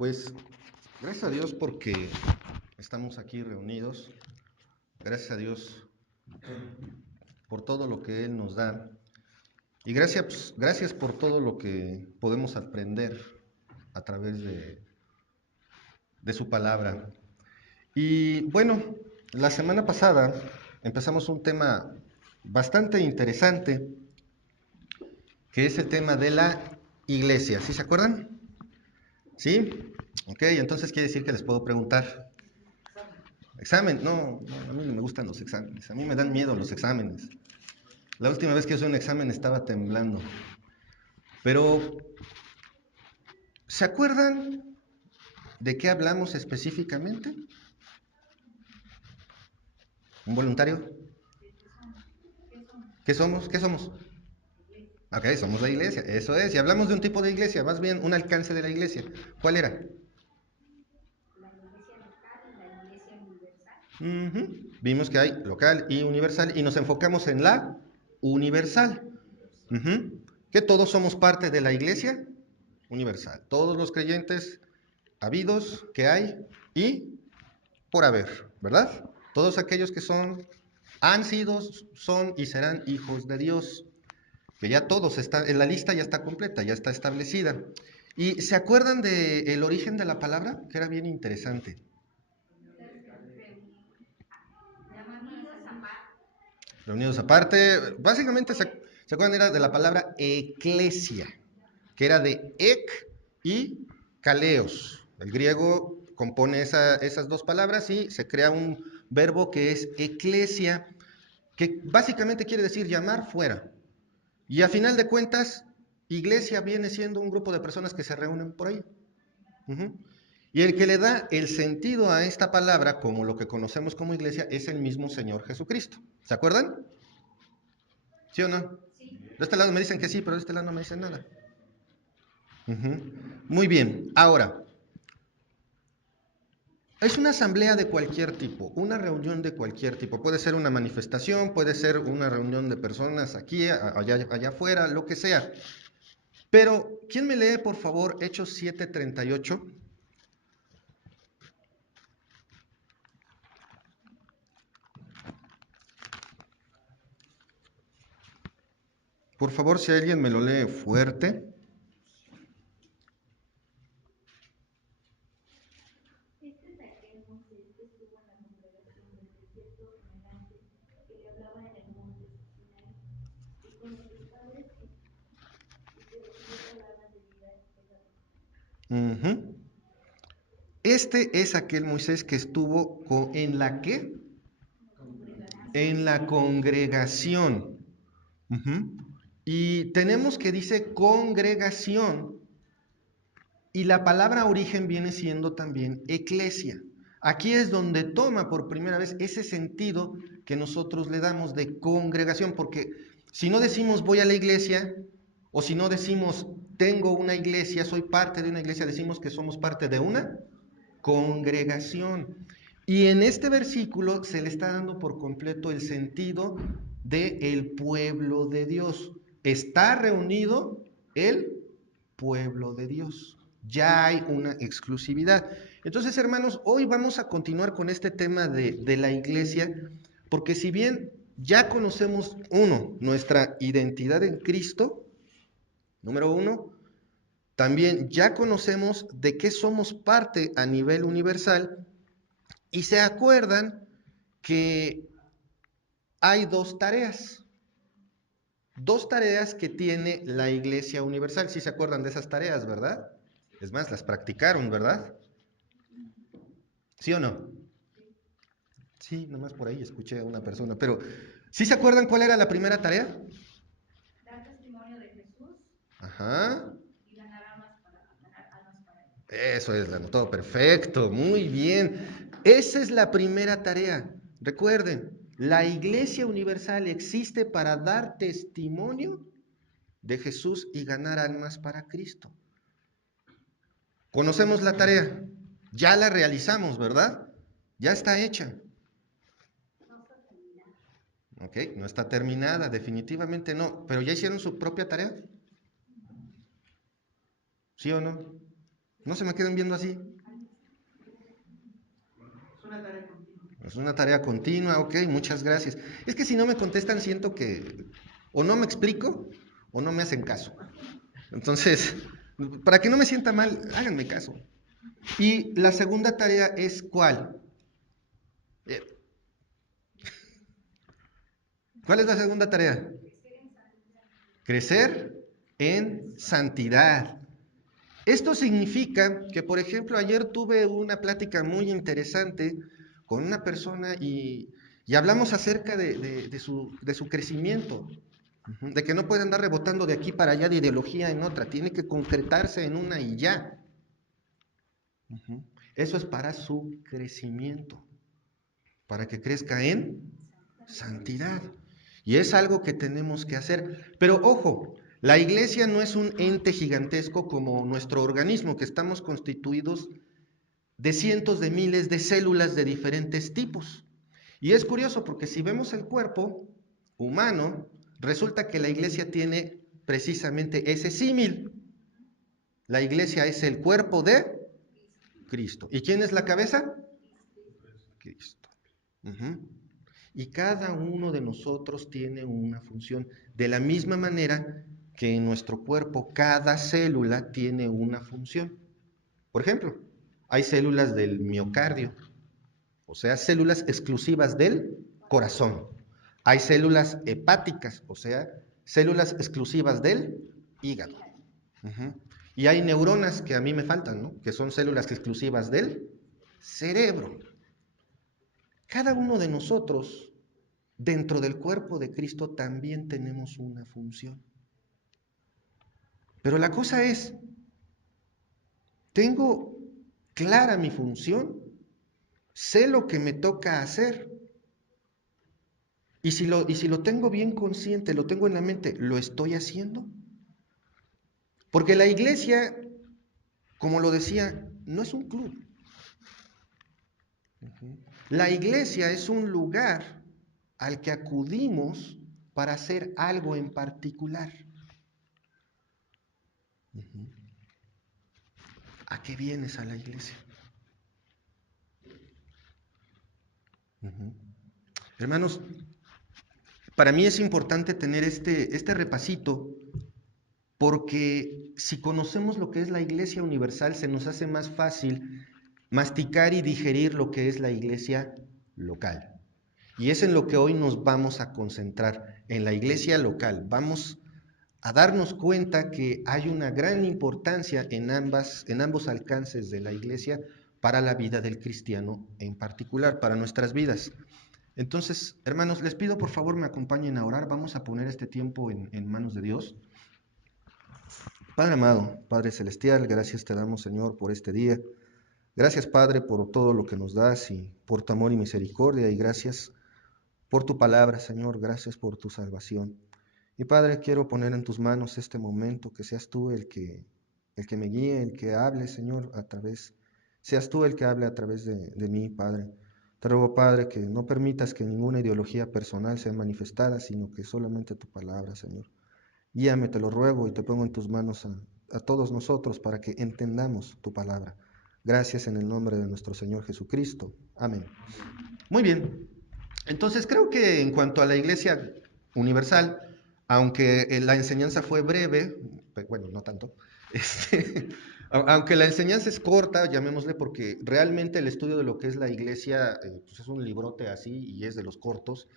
Pues gracias a Dios porque estamos aquí reunidos. Gracias a Dios por todo lo que Él nos da. Y gracias por todo lo que podemos aprender a través de su palabra. Y bueno, la semana pasada empezamos un tema bastante interesante, que es el tema de la iglesia. ¿Sí se acuerdan? ¿Sí? Ok, entonces quiere decir que les puedo preguntar. Examen, no, a mí no me gustan los exámenes, a mí me dan miedo los exámenes. La última vez que hice un examen estaba temblando. Pero, ¿se acuerdan de qué hablamos específicamente? ¿Un voluntario? ¿Qué somos? ¿Qué somos? Ok, somos la iglesia, eso es. Y hablamos de un tipo de iglesia, más bien un alcance de la iglesia. ¿Cuál era? La iglesia local y la iglesia universal. Vimos que hay local y universal y nos enfocamos en la universal. Que todos somos parte de la iglesia universal. Todos los creyentes habidos que hay y por haber, ¿verdad? Todos aquellos que han sido, son y serán hijos de Dios. Que ya todos están, en la lista ya está completa, ya está establecida. ¿Y se acuerdan del origen de la palabra? Que era bien interesante. Reunidos aparte. Reunidos aparte, básicamente se acuerdan era de la palabra eclesia, que era de ek y kaleos. El griego compone esas dos palabras y se crea un verbo que es eclesia, que básicamente quiere decir llamar fuera. Y a final de cuentas, iglesia viene siendo un grupo de personas que se reúnen por ahí. Uh-huh. Y el que le da el sentido a esta palabra, como lo que conocemos como iglesia, es el mismo Señor Jesucristo. ¿Se acuerdan? ¿Sí o no? Sí. De este lado me dicen que sí, pero de este lado no me dicen nada. Muy bien, ahora, es una asamblea de cualquier tipo, una reunión de cualquier tipo. Puede ser una manifestación, puede ser una reunión de personas aquí, allá afuera, lo que sea. Pero, ¿quién me lee, por favor, Hechos 7:38? Por favor, si alguien me lo lee fuerte. Este es aquel Moisés que estuvo en la congregación del desierto itinerante, que le hablaba en el monte Sinai, y con nuestros padres, y que recibió palabras de vida Uh-huh. Este es aquel Moisés que estuvo ¿en la qué? En la congregación. Uh-huh. Y tenemos que dice congregación, y la palabra origen viene siendo también eclesia. Aquí es donde toma por primera vez ese sentido que nosotros le damos de congregación, porque si no decimos voy a la iglesia, o si no decimos tengo una iglesia, soy parte de una iglesia, decimos que somos parte de una congregación. Y en este versículo se le está dando por completo el sentido del pueblo de Dios. Está reunido el pueblo de Dios. Ya hay una exclusividad. Entonces, hermanos, hoy vamos a continuar con este tema de la iglesia, porque si bien ya conocemos, nuestra identidad en Cristo, número uno, también ya conocemos de qué somos parte a nivel universal, y se acuerdan que hay dos tareas que tiene la Iglesia Universal. ¿Sí se acuerdan de esas tareas, verdad? Es más, las practicaron, ¿verdad? ¿Sí o no? Sí, nomás por ahí escuché a una persona, pero ¿sí se acuerdan cuál era la primera tarea? dar testimonio de Jesús. Ajá. Y ganar almas para él. Eso es, la anotó, perfecto, muy bien. Esa es la primera tarea. Recuerden, la Iglesia Universal existe para dar testimonio de Jesús y ganar almas para Cristo. Conocemos la tarea, ya la realizamos, ¿verdad? Ya está hecha. No está terminada. Ok, no está terminada, definitivamente no, pero ¿ya hicieron su propia tarea? ¿Sí o no? No se me queden viendo así. Es una tarea continua, ok, muchas gracias. Es que si no me contestan siento que o no me explico o no me hacen caso. Entonces, para que no me sienta mal, háganme caso. Y la segunda tarea es ¿cuál? Eh, ¿Cuál es la segunda tarea? Crecer en santidad. Esto significa que, por ejemplo, ayer tuve una plática muy interesante con una persona y hablamos acerca de su crecimiento, de que no puede andar rebotando de aquí para allá de ideología en otra, tiene que concretarse en una y ya. Eso es para su crecimiento, para que crezca en santidad. Y es algo que tenemos que hacer. Pero ojo, la iglesia no es un ente gigantesco como nuestro organismo, que estamos constituidos de cientos de miles de células de diferentes tipos. Y es curioso porque si vemos el cuerpo humano, resulta que la iglesia tiene precisamente ese símil. La iglesia es el cuerpo de Cristo. ¿Y quién es la cabeza? Cristo. Y cada uno de nosotros tiene una función. De la misma manera que en nuestro cuerpo cada célula tiene una función. Por ejemplo, hay células del miocardio, o sea, células exclusivas del corazón. Hay células hepáticas, o sea, células exclusivas del hígado. Y hay neuronas que a mí me faltan, ¿no? Que son células exclusivas del cerebro. Cada uno de nosotros, dentro del cuerpo de Cristo, también tenemos una función. Pero la cosa es, ¿tengo clara mi función? ¿Sé lo que me toca hacer? Y si lo tengo bien consciente, lo tengo en la mente, ¿lo estoy haciendo? Porque la iglesia, como lo decía, no es un club. La iglesia es un lugar al que acudimos para hacer algo en particular. ¿A qué vienes a la iglesia? Hermanos, para mí es importante tener este repasito porque si conocemos lo que es la iglesia universal, se nos hace más fácil masticar y digerir lo que es la iglesia local. Y es en lo que hoy nos vamos a concentrar, en la iglesia local. Vamos a darnos cuenta que hay una gran importancia en ambos alcances de la iglesia para la vida del cristiano, en particular para nuestras vidas. Entonces, hermanos, les pido por favor me acompañen a orar. Vamos a poner este tiempo en manos de Dios. Padre amado, Padre celestial, gracias te damos, Señor, por este día. Gracias, Padre, por todo lo que nos das y por tu amor y misericordia, y gracias por tu palabra, Señor, gracias por tu salvación. Y Padre, quiero poner en tus manos este momento, que seas tú el que me guíe, el que hable, Señor, seas tú el que hable a través de mí, Padre. Te ruego, Padre, que no permitas que ninguna ideología personal sea manifestada, sino que solamente tu palabra, Señor. Guíame, te lo ruego, y te pongo en tus manos a todos nosotros para que entendamos tu palabra. Gracias en el nombre de nuestro Señor Jesucristo. Amén. Muy bien. Entonces creo que en cuanto a la Iglesia Universal, aunque la enseñanza fue breve, bueno, no tanto, aunque la enseñanza es corta, llamémosle, porque realmente el estudio de lo que es la Iglesia pues es un librote así y es de los cortos.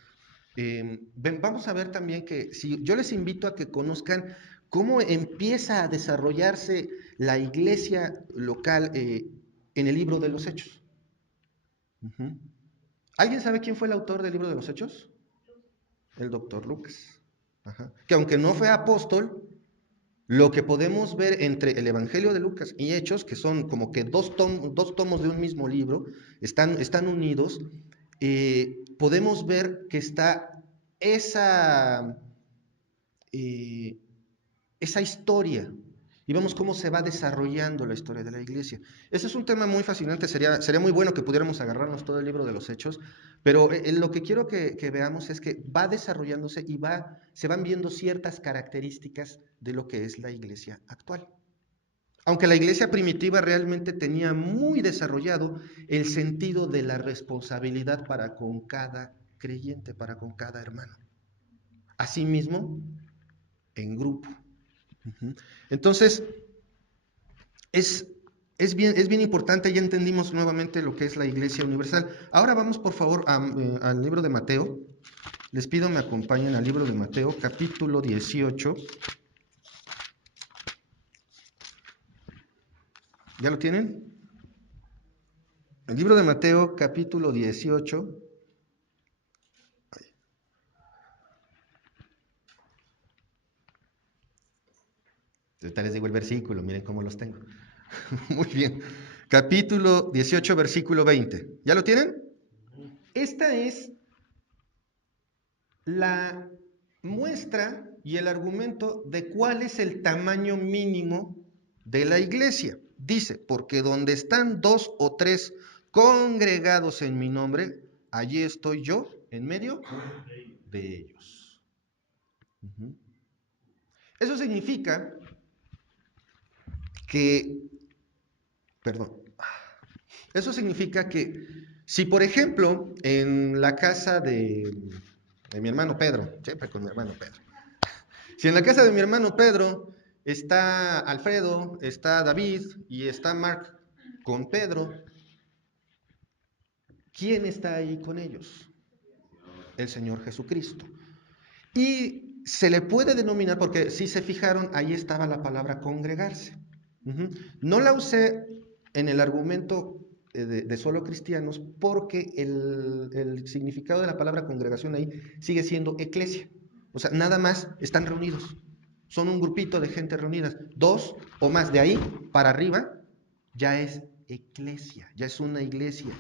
Vamos a ver también que si yo les invito a que conozcan cómo empieza a desarrollarse la iglesia local en el libro de los Hechos. ¿Alguien sabe quién fue el autor del libro de los Hechos? El doctor Lucas. Que aunque no fue apóstol, lo que podemos ver entre el Evangelio de Lucas y Hechos, que son como que dos tomos de un mismo libro, están unidos, podemos ver que está esa, eh, esa historia y vemos cómo se va desarrollando la historia de la iglesia. Ese es un tema muy fascinante, sería muy bueno que pudiéramos agarrarnos todo el libro de los Hechos, pero lo que quiero que veamos es que va desarrollándose y se van viendo ciertas características de lo que es la iglesia actual. Aunque la iglesia primitiva realmente tenía muy desarrollado el sentido de la responsabilidad para con cada creyente, para con cada hermano. Asimismo, en grupo. Entonces, es, es bien importante, ya entendimos nuevamente lo que es la Iglesia Universal. Ahora vamos, por favor, al libro de Mateo. Les pido me acompañen al libro de Mateo, capítulo 18. ¿Ya lo tienen? El libro de Mateo, capítulo 18. Ahorita les digo el versículo, miren cómo los tengo. Muy bien. Capítulo 18, versículo 20. ¿Ya lo tienen? Esta es la muestra y el argumento de cuál es el tamaño mínimo de la iglesia. Dice, porque donde están dos o tres congregados en mi nombre, allí estoy yo en medio de ellos. Eso significa que, perdón, eso significa que si por ejemplo en la casa de mi hermano Pedro, siempre con mi hermano Pedro, si en la casa de mi hermano Pedro está Alfredo, está David y está Mark con Pedro, ¿quién está ahí con ellos? El Señor Jesucristo. Y se le puede denominar, porque si se fijaron, ahí estaba la palabra congregarse. No la usé en el argumento de solo cristianos porque el significado de la palabra congregación ahí sigue siendo eclesia. O sea, nada más están reunidos. Son un grupito de gente reunidas. Dos o más de ahí para arriba ya es eclesia, ya es una iglesia.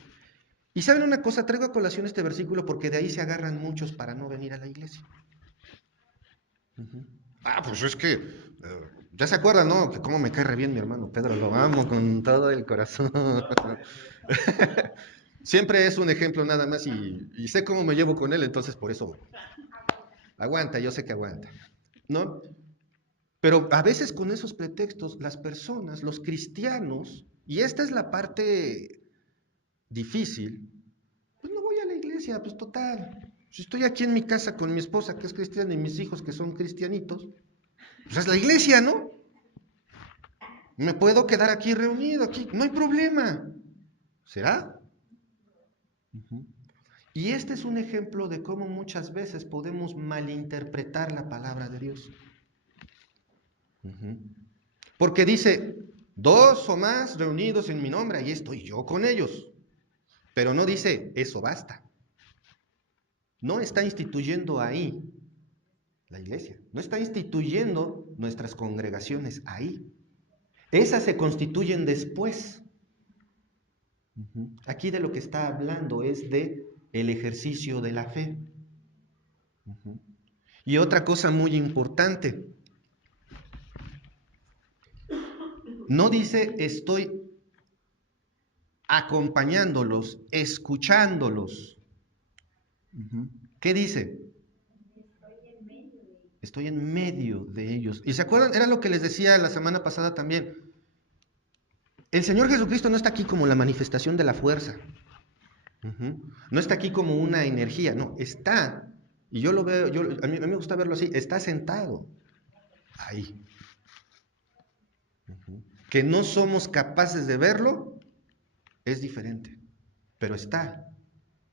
Y saben una cosa, traigo a colación este versículo porque de ahí se agarran muchos para no venir a la iglesia. Pues es que ya se acuerdan, ¿no? Que cómo me cae re bien mi hermano Pedro, lo amo con todo el corazón. Siempre es un ejemplo nada más y sé cómo me llevo con él, entonces por eso aguanta, yo sé que aguanta, ¿no? Pero a veces con esos pretextos las personas, los cristianos, y esta es la parte difícil, pues no voy a la iglesia, pues total. Si estoy aquí en mi casa con mi esposa que es cristiana y mis hijos que son cristianitos, pues es la iglesia, ¿no? Me puedo quedar aquí reunido, aquí, no hay problema. ¿Será? Y este es un ejemplo de cómo muchas veces podemos malinterpretar la palabra de Dios. Porque dice, dos o más reunidos en mi nombre, ahí estoy yo con ellos. Pero no dice, eso basta. No está instituyendo ahí la iglesia. No está instituyendo nuestras congregaciones ahí. Esas se constituyen después. Aquí de lo que está hablando es de el ejercicio de la fe. Y otra cosa muy importante, no dice estoy acompañándolos, escuchándolos. ¿Qué dice? Estoy en medio de ellos. ¿Y se acuerdan? Era lo que les decía la semana pasada también. El Señor Jesucristo no está aquí como la manifestación de la fuerza. No está aquí como una energía, no, está, y yo lo veo, a mí me gusta verlo así, está sentado ahí. Que no somos capaces de verlo es diferente, pero está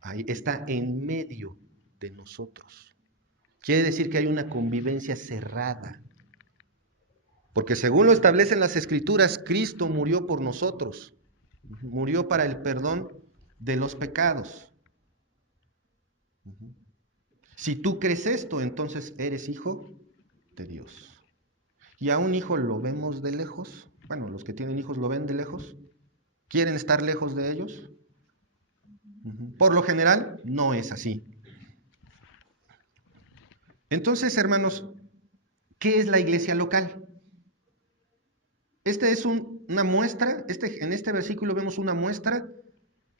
ahí, está en medio de nosotros. Quiere decir que hay una convivencia cerrada, porque según lo establecen las Escrituras, Cristo murió por nosotros, murió para el perdón de los pecados. Si tú crees esto, entonces eres hijo de Dios. Y a un hijo lo vemos de lejos. Bueno, los que tienen hijos lo ven de lejos. ¿Quieren estar lejos de ellos? Por lo general, no es así. Entonces, hermanos, ¿qué es la iglesia local? Esta es una muestra, en este versículo vemos una muestra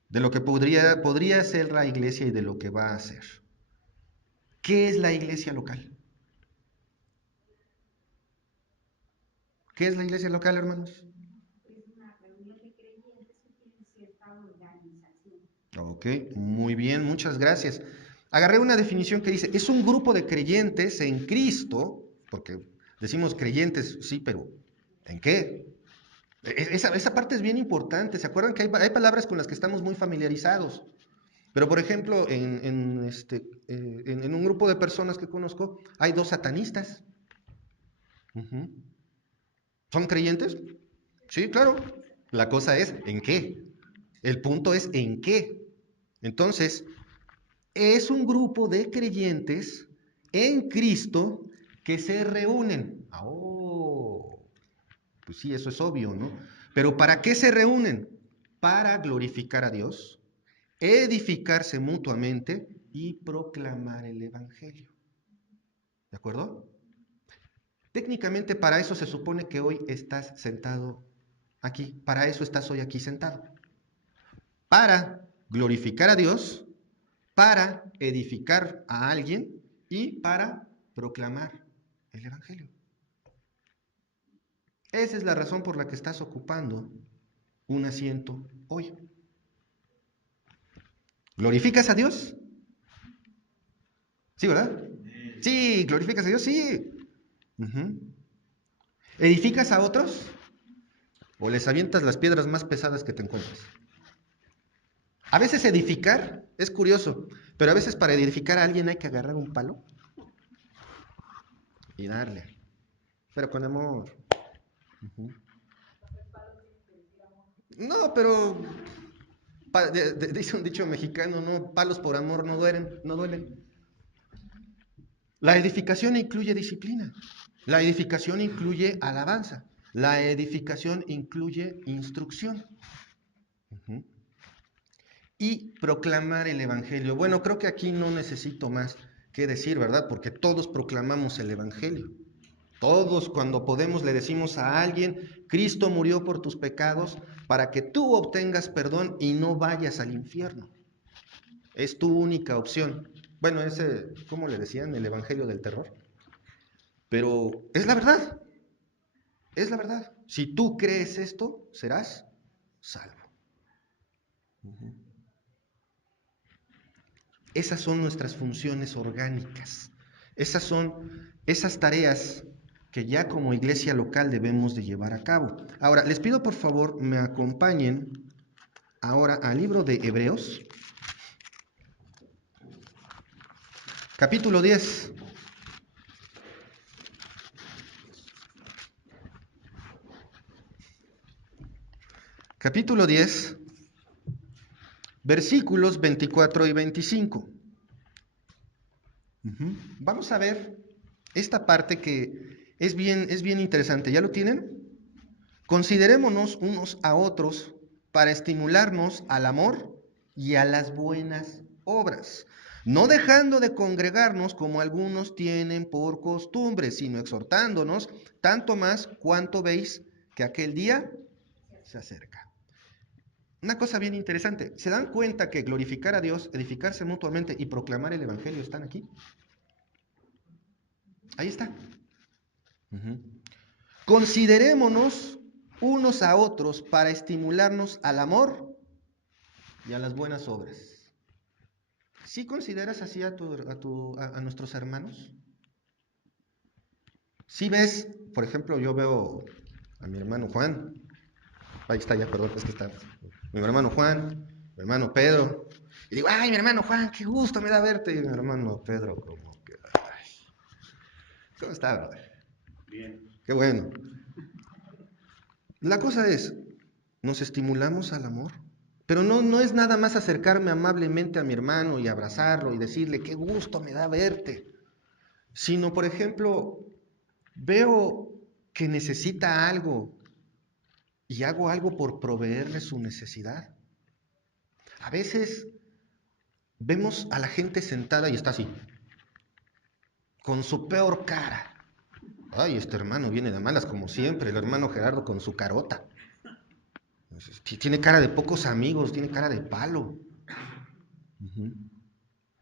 de lo que podría ser la iglesia y de lo que va a ser. ¿Qué es la iglesia local? ¿Qué es la iglesia local, hermanos? organización. Ok, muy bien, muchas gracias. Agarré una definición que dice, es un grupo de creyentes en Cristo, porque decimos creyentes, sí, pero ¿en qué? Esa parte es bien importante. ¿Se acuerdan que hay palabras con las que estamos muy familiarizados? Pero, por ejemplo, en un grupo de personas que conozco, hay dos satanistas. Ujú. ¿Son creyentes? Sí, claro. La cosa es, ¿en qué? El punto es, ¿en qué? Entonces, es un grupo de creyentes en Cristo que se reúnen. Oh, pues sí, eso es obvio, ¿no? Pero ¿para qué se reúnen? Para glorificar a Dios, edificarse mutuamente y proclamar el Evangelio. ¿De acuerdo? Técnicamente para eso se supone que hoy estás sentado aquí, para eso estás hoy aquí sentado. Para glorificar a Dios, para edificar a alguien y para proclamar el Evangelio. Esa es la razón por la que estás ocupando un asiento hoy. ¿Glorificas a Dios? Sí, ¿verdad? Sí, glorificas a Dios, sí. Uh-huh. ¿Edificas a otros? ¿O les avientas las piedras más pesadas que te encuentres? A veces edificar es curioso, pero a veces para edificar a alguien hay que agarrar un palo y darle, pero con amor. Uh-huh. No, pero dice un dicho mexicano, no, palos por amor no duelen, no duelen. La edificación incluye disciplina, la edificación incluye alabanza, la edificación incluye instrucción. Uh-huh. Y proclamar el Evangelio. Bueno, creo que aquí no necesito más que decir, ¿verdad? Porque todos proclamamos el Evangelio. Todos cuando podemos le decimos a alguien, Cristo murió por tus pecados para que tú obtengas perdón y no vayas al infierno. Es tu única opción. Bueno, ese, ¿cómo le decían? El Evangelio del terror. Pero es la verdad, es la verdad. Si tú crees esto, serás salvo. Uh-huh. Esas son nuestras funciones orgánicas. Esas son esas tareas que ya como iglesia local debemos de llevar a cabo. Ahora, les pido por favor me acompañen ahora al libro de Hebreos, capítulo 10. Capítulo 10, versículos 24 y 25. Uh-huh. Vamos a ver esta parte que es bien interesante. ¿Ya lo tienen? Considerémonos unos a otros para estimularnos al amor y a las buenas obras, no dejando de congregarnos como algunos tienen por costumbre, sino exhortándonos tanto más cuanto veis que aquel día se acerca. Una cosa bien interesante, ¿se dan cuenta que glorificar a Dios, edificarse mutuamente y proclamar el Evangelio están aquí? Ahí está. Uh-huh. Considerémonos unos a otros para estimularnos al amor y a las buenas obras. ¿Sí consideras así a nuestros hermanos? ¿Sí ves, por ejemplo, yo veo a mi hermano Juan, ahí está ya, perdón, es que está, mi hermano Juan, mi hermano Pedro, y digo, ay, mi hermano Juan, qué gusto me da verte, y mi hermano Pedro, como que, ay, ¿cómo está, brother? Bien. Qué bueno. La cosa es, ¿nos estimulamos al amor? Pero no es nada más acercarme amablemente a mi hermano y abrazarlo y decirle, qué gusto me da verte. Sino, por ejemplo, veo que necesita algo y hago algo por proveerle su necesidad. A veces vemos a la gente sentada y está así, con su peor cara. Ay, este hermano viene de malas como siempre, el hermano Gerardo con su carota. Tiene cara de pocos amigos, tiene cara de palo. Uh-huh.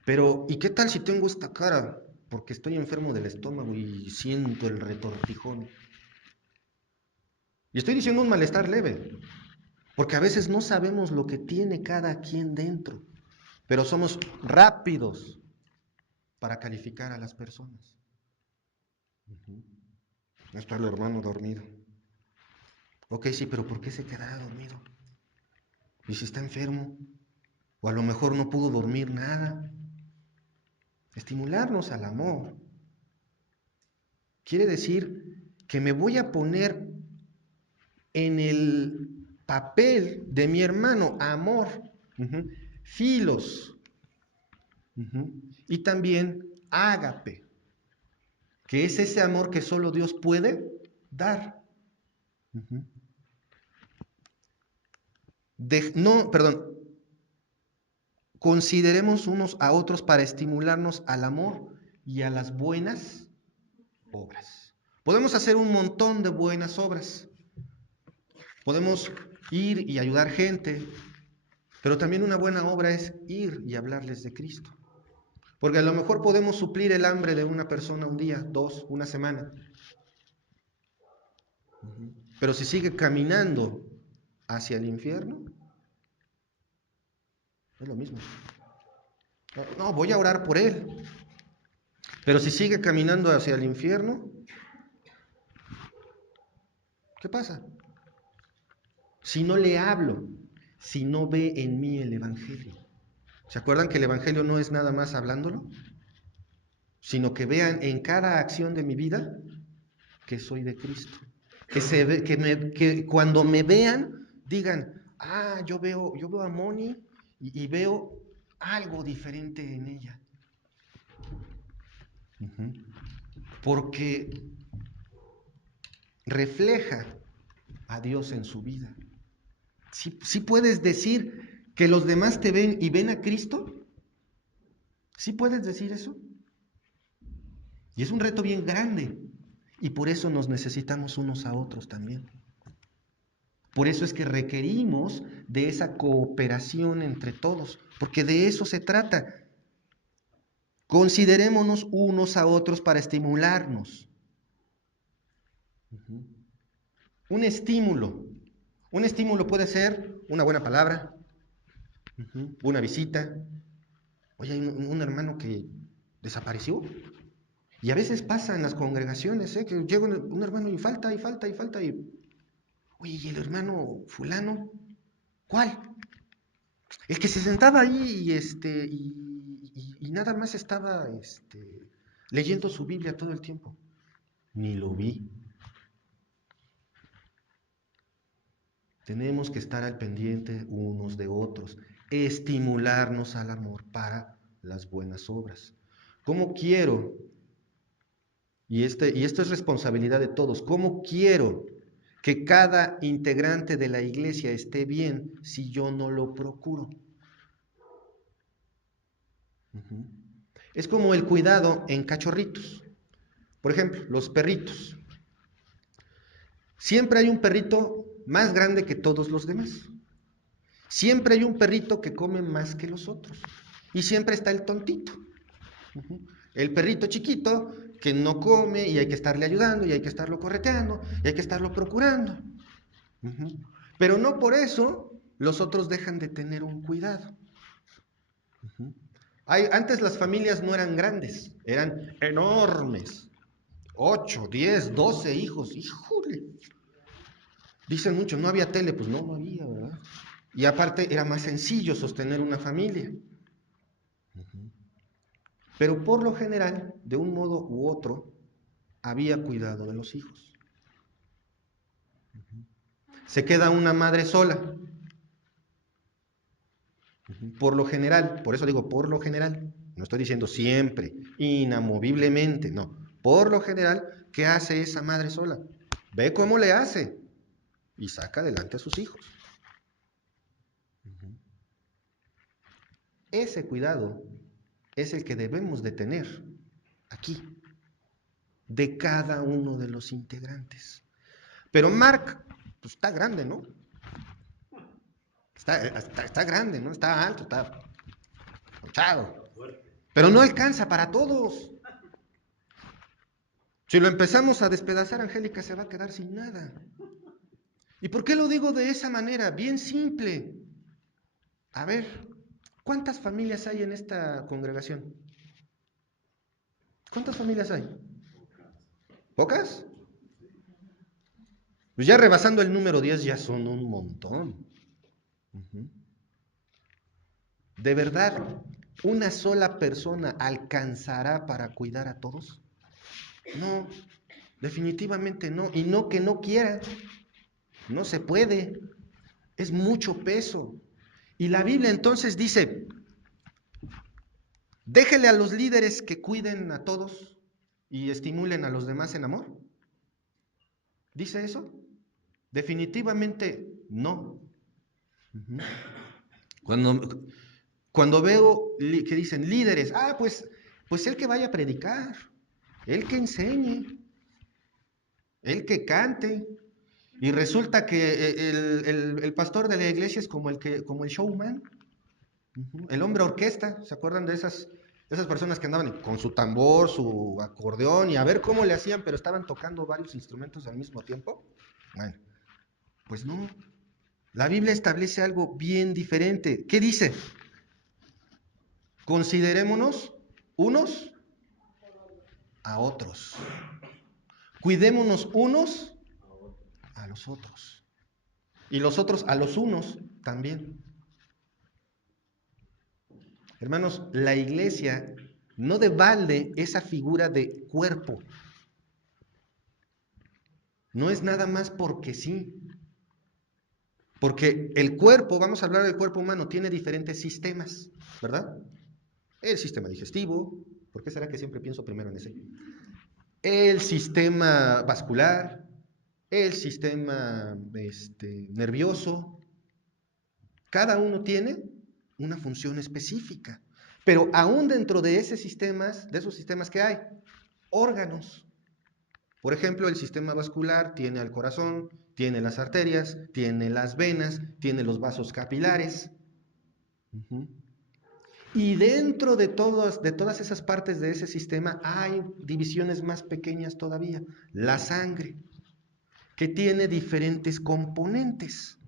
Pero, ¿y qué tal si tengo esta cara? Porque estoy enfermo del estómago y siento el retortijón. Y estoy diciendo un malestar leve. Porque a veces no sabemos lo que tiene cada quien dentro, pero somos rápidos para calificar a las personas. No está el hermano dormido. Ok, sí, pero ¿por qué se quedará dormido? ¿Y si está enfermo? O a lo mejor no pudo dormir nada. Estimularnos al amor quiere decir que me voy a poner en el papel de mi hermano, amor, filos, y también ágape, que es ese amor que solo Dios puede dar. Consideremos unos a otros para estimularnos al amor y a las buenas obras. Podemos hacer un montón de buenas obras. Podemos ir y ayudar gente, pero también una buena obra es ir y hablarles de Cristo. Porque a lo mejor podemos suplir el hambre de una persona un día, dos, una semana. Pero si sigue caminando hacia el infierno, es lo mismo. No, voy a orar por él. Pero si sigue caminando hacia el infierno, ¿qué pasa? Si no le hablo, si no ve en mí el Evangelio. ¿Se acuerdan que el Evangelio no es nada más hablándolo? Sino que vean en cada acción de mi vida que soy de Cristo. Que cuando me vean, digan, yo veo a Moni y veo algo diferente en ella. Porque refleja a Dios en su vida. ¿Sí puedes decir que los demás te ven y ven a Cristo? ¿Sí puedes decir eso? Y es un reto bien grande. Y por eso nos necesitamos unos a otros también. Por eso es que requerimos de esa cooperación entre todos, porque de eso se trata. Considerémonos unos a otros para estimularnos. Un estímulo puede ser una buena palabra, una visita. Oye, hay un hermano que desapareció. Y a veces pasa en las congregaciones, que llega un hermano y falta. Oye, ¿y el hermano fulano? ¿Cuál? El que se sentaba ahí y nada más estaba leyendo su Biblia todo el tiempo. Ni lo vi. Tenemos que estar al pendiente unos de otros, estimularnos al amor para las buenas obras. ¿Cómo quiero? Y esto es responsabilidad de todos. ¿Cómo quiero que cada integrante de la iglesia esté bien si yo no lo procuro? Es como el cuidado en cachorritos. Por ejemplo, los perritos. Siempre hay un perrito más grande que todos los demás. Siempre hay un perrito que come más que los otros. Y siempre está el tontito. El perrito chiquito que no come y hay que estarle ayudando y hay que estarlo correteando y hay que estarlo procurando. Pero no por eso los otros dejan de tener un cuidado. Antes las familias no eran grandes, eran enormes. 8, 10, 12 hijos, híjole. Dicen mucho, no había tele, pues no había, ¿verdad? Y aparte era más sencillo sostener una familia. Pero por lo general, de un modo u otro, había cuidado de los hijos. Se queda una madre sola. Por lo general, por eso digo por lo general, no estoy diciendo siempre, inamoviblemente, no. Por lo general, ¿qué hace esa madre sola? Ve cómo le hace y saca adelante a sus hijos. Ese cuidado es el que debemos de tener aquí, de cada uno de los integrantes. Pero Mark, pues está grande, ¿no? Está grande, ¿no? Está alto, está hinchado. Pero no alcanza para todos. Si lo empezamos a despedazar, Angélica se va a quedar sin nada. ¿Y por qué lo digo de esa manera? Bien simple. A ver, ¿cuántas familias hay en esta congregación? ¿Cuántas familias hay? ¿Pocas? Pues ya rebasando el número 10 ya son un montón. Ujú. ¿De verdad una sola persona alcanzará para cuidar a todos? No, definitivamente no. Y no que no quiera, no se puede. Es mucho peso. Y la Biblia entonces dice, déjele a los líderes que cuiden a todos y estimulen a los demás en amor. ¿Dice eso? Definitivamente no. Uh-huh. Cuando veo que dicen líderes, pues el que vaya a predicar, el que enseñe, el que cante, y resulta que el pastor de la iglesia es como el showman, el hombre orquesta. ¿Se acuerdan de esas personas que andaban con su tambor, su acordeón, y a ver cómo le hacían, pero estaban tocando varios instrumentos al mismo tiempo? Bueno, pues no. La Biblia establece algo bien diferente. ¿Qué dice? Considerémonos unos a otros. Cuidémonos unos a los otros. Y los otros a los unos también. Hermanos, la iglesia no de balde esa figura de cuerpo. No es nada más porque sí. Porque el cuerpo, vamos a hablar del cuerpo humano, tiene diferentes sistemas, ¿verdad? El sistema digestivo, ¿por qué será que siempre pienso primero en ese? El sistema vascular, el sistema nervioso. Cada uno tiene una función específica. Pero aún dentro de esos sistemas que hay, órganos. Por ejemplo, el sistema vascular tiene al corazón, tiene las arterias, tiene las venas, tiene los vasos capilares. Uh-huh. Y dentro de todas esas partes de ese sistema hay divisiones más pequeñas todavía. La sangre, que tiene diferentes componentes.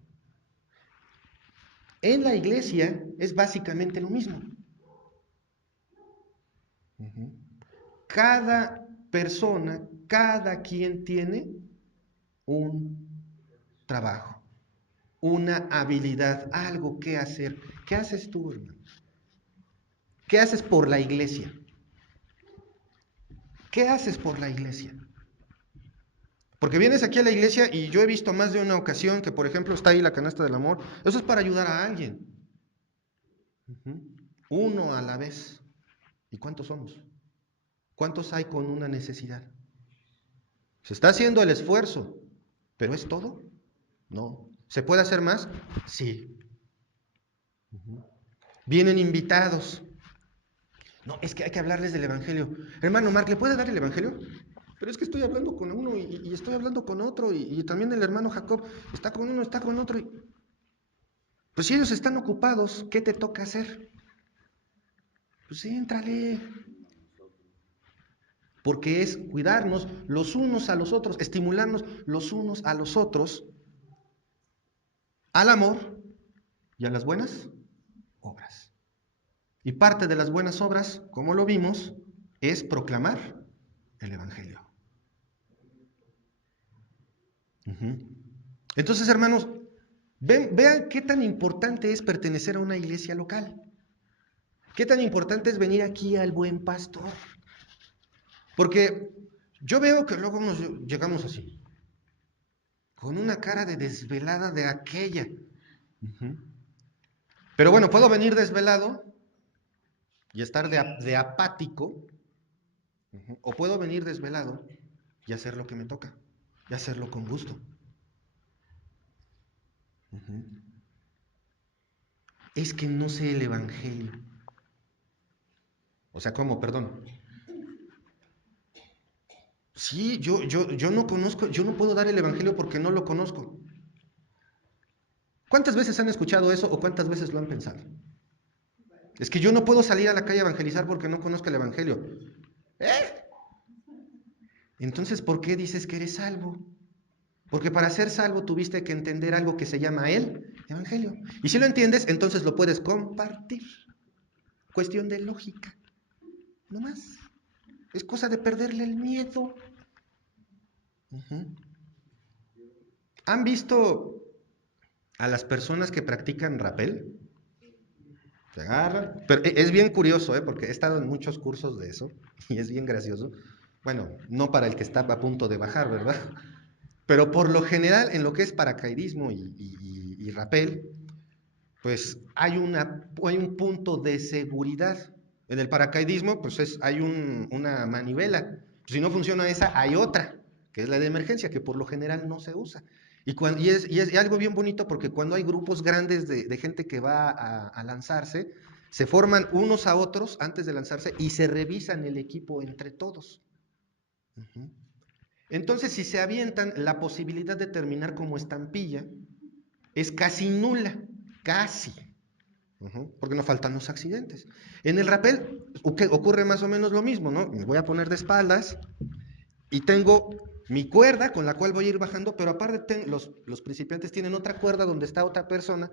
En la iglesia es básicamente lo mismo. Uh-huh. Cada persona, cada quien tiene un trabajo, una habilidad, algo que hacer. ¿Qué haces tú, hermano? ¿Qué haces por la iglesia? ¿Qué haces por la iglesia? Porque vienes aquí a la iglesia y yo he visto más de una ocasión que, por ejemplo, está ahí la canasta del amor. Eso es para ayudar a alguien. Uh-huh. Uno a la vez. ¿Y cuántos somos? ¿Cuántos hay con una necesidad? Se está haciendo el esfuerzo, ¿pero es todo? No. ¿Se puede hacer más? Sí. Uh-huh. Vienen invitados. No, es que hay que hablarles del evangelio. Hermano Mark, ¿le puede dar el evangelio? Pero es que estoy hablando con uno y estoy hablando con otro, y también el hermano Jacob está con uno, está con otro. Pues si ellos están ocupados, ¿qué te toca hacer? Pues éntrale. Porque es cuidarnos los unos a los otros, estimularnos los unos a los otros al amor y a las buenas obras. Y parte de las buenas obras, como lo vimos, es proclamar el evangelio. Uh-huh. Entonces, hermanos, vean qué tan importante es pertenecer a una iglesia local. Qué tan importante es venir aquí al Buen Pastor. Porque yo veo que luego nos llegamos así, con una cara de desvelada de aquella. Uh-huh. Pero bueno, puedo venir desvelado y estar de apático, uh-huh, o puedo venir desvelado y hacer lo que me toca, y hacerlo con gusto. Uh-huh. Es que no sé el evangelio. O sea, ¿cómo? Perdón. Sí, yo no conozco, yo no puedo dar el evangelio porque no lo conozco. ¿Cuántas veces han escuchado eso o cuántas veces lo han pensado? Es que yo no puedo salir a la calle a evangelizar porque no conozco el evangelio. ¿Eh? Entonces, ¿por qué dices que eres salvo? Porque para ser salvo tuviste que entender algo que se llama el Evangelio. Y si lo entiendes, entonces lo puedes compartir. Cuestión de lógica, no más. Es cosa de perderle el miedo. Uh-huh. ¿Han visto a las personas que practican rappel? Se agarran. Pero es bien curioso, porque he estado en muchos cursos de eso y es bien gracioso. Bueno, no para el que está a punto de bajar, ¿verdad? Pero por lo general, en lo que es paracaidismo y rappel, pues hay un punto de seguridad. En el paracaidismo, pues hay una manivela. Si no funciona esa, hay otra, que es la de emergencia, que por lo general no se usa. Y es algo bien bonito porque cuando hay grupos grandes de gente que va a lanzarse, se forman unos a otros antes de lanzarse y se revisan el equipo entre todos. Uh-huh. Entonces, si se avientan, la posibilidad de terminar como estampilla es casi nula, casi. Porque no faltan los accidentes. En el rappel ocurre más o menos lo mismo, ¿no? Me voy a poner de espaldas y tengo mi cuerda con la cual voy a ir bajando, pero aparte los principiantes tienen otra cuerda donde está otra persona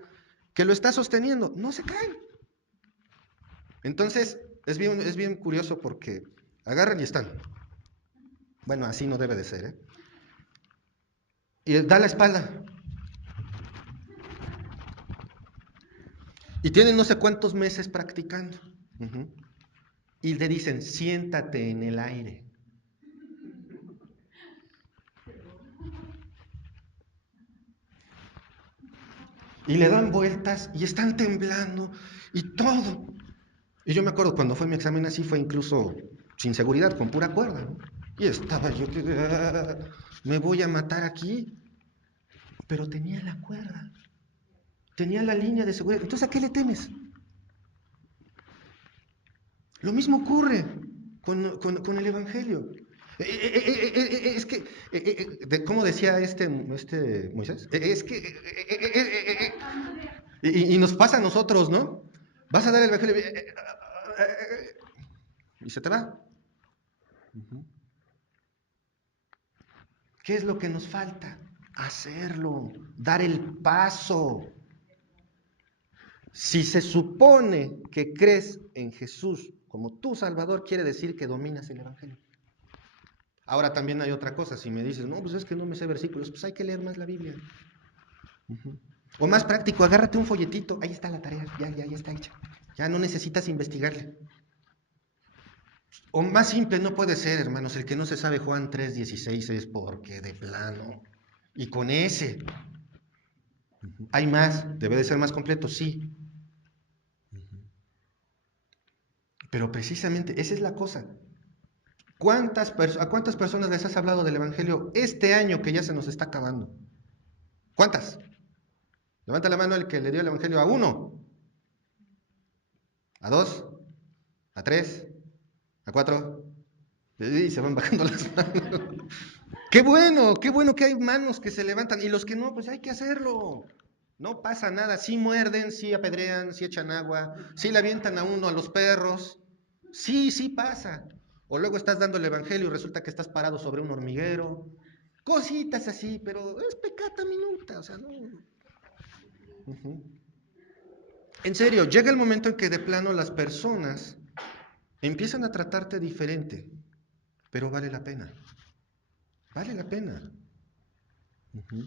que lo está sosteniendo, no se caen. Entonces, es bien curioso porque agarran y están. Bueno, así no debe de ser, ¿eh? Y da la espalda. Y tienen no sé cuántos meses practicando. Uh-huh. Y le dicen, siéntate en el aire. Y le dan vueltas y están temblando y todo. Y yo me acuerdo cuando fue mi examen así, fue incluso sin seguridad, con pura cuerda, ¿no? Y estaba yo que me voy a matar aquí. Pero tenía la cuerda, tenía la línea de seguridad. Entonces, ¿a qué le temes? Lo mismo ocurre con el Evangelio. Es que, ¿cómo decía este Moisés? Es que, y nos pasa a nosotros, ¿no? Vas a dar el Evangelio y se te va. Uh-huh. ¿Qué es lo que nos falta? Hacerlo, dar el paso. Si se supone que crees en Jesús como tu Salvador, quiere decir que dominas el Evangelio. Ahora también hay otra cosa, si me dices, no, pues es que no me sé versículos, pues hay que leer más la Biblia. Uh-huh. O más práctico, agárrate un folletito, ahí está la tarea, ya está hecha. Ya no necesitas investigarle. O más simple no puede ser, hermanos, el que no se sabe Juan 3:16 es porque de plano. Y con ese, hay más, debe de ser más completo, sí. Pero precisamente esa es la cosa. ¿A cuántas personas les has hablado del Evangelio este año que ya se nos está acabando? ¿Cuántas? Levanta la mano el que le dio el Evangelio a uno, a dos, a tres, a cuatro. Y se van bajando las manos. Qué bueno que hay manos que se levantan. Y los que no, pues hay que hacerlo. No pasa nada. Sí muerden, sí apedrean, sí echan agua, sí le avientan a uno a los perros. Sí pasa. O luego estás dando el Evangelio y resulta que estás parado sobre un hormiguero. Cositas así, pero es pecata minuta, o sea, no. Uh-huh. En serio, llega el momento en que de plano las personas empiezan a tratarte diferente, pero vale la pena. Vale la pena. Uh-huh.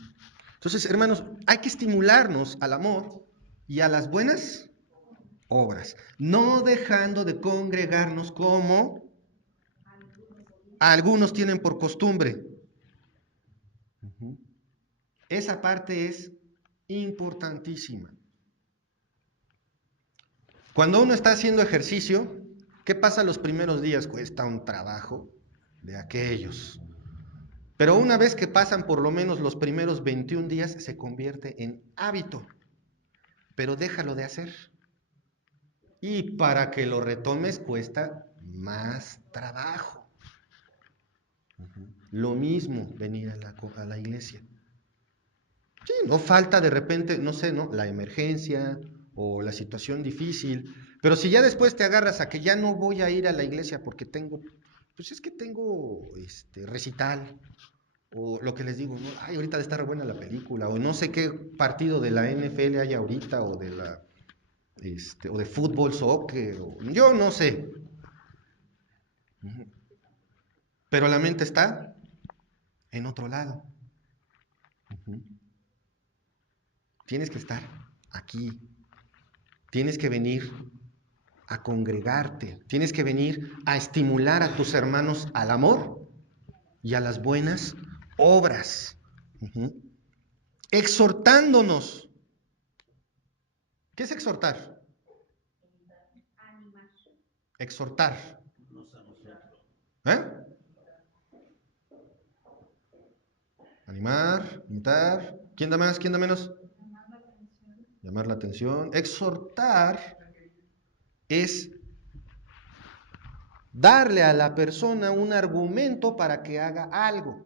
Entonces, hermanos, hay que estimularnos al amor y a las buenas obras, no dejando de congregarnos como algunos tienen por costumbre. Uh-huh. Esa parte es importantísima. Cuando uno está haciendo ejercicio, ¿qué pasa los primeros días? Cuesta un trabajo de aquellos. Pero una vez que pasan por lo menos los primeros 21 días, se convierte en hábito. Pero déjalo de hacer. Y para que lo retomes cuesta más trabajo. Lo mismo venir a la iglesia. Sí, no falta de repente, no sé, ¿no? La emergencia o la situación difícil, pero si ya después te agarras a que ya no voy a ir a la iglesia porque tengo, pues es que tengo recital, O lo que les digo, ¿no? Ay, ahorita de estar buena la película, o no sé qué partido de la NFL hay ahorita, o o de fútbol, soccer, yo no sé. Pero la mente está en otro lado. Tienes que estar aquí. Tienes que venir a congregarte. Tienes que venir a estimular a tus hermanos al amor y a las buenas obras. Exhortándonos. ¿Qué es exhortar? Exhortar. ¿Eh? Animar, imitar. ¿Quién da más? ¿Quién da menos? Llamar la atención. Exhortar es darle a la persona un argumento para que haga algo.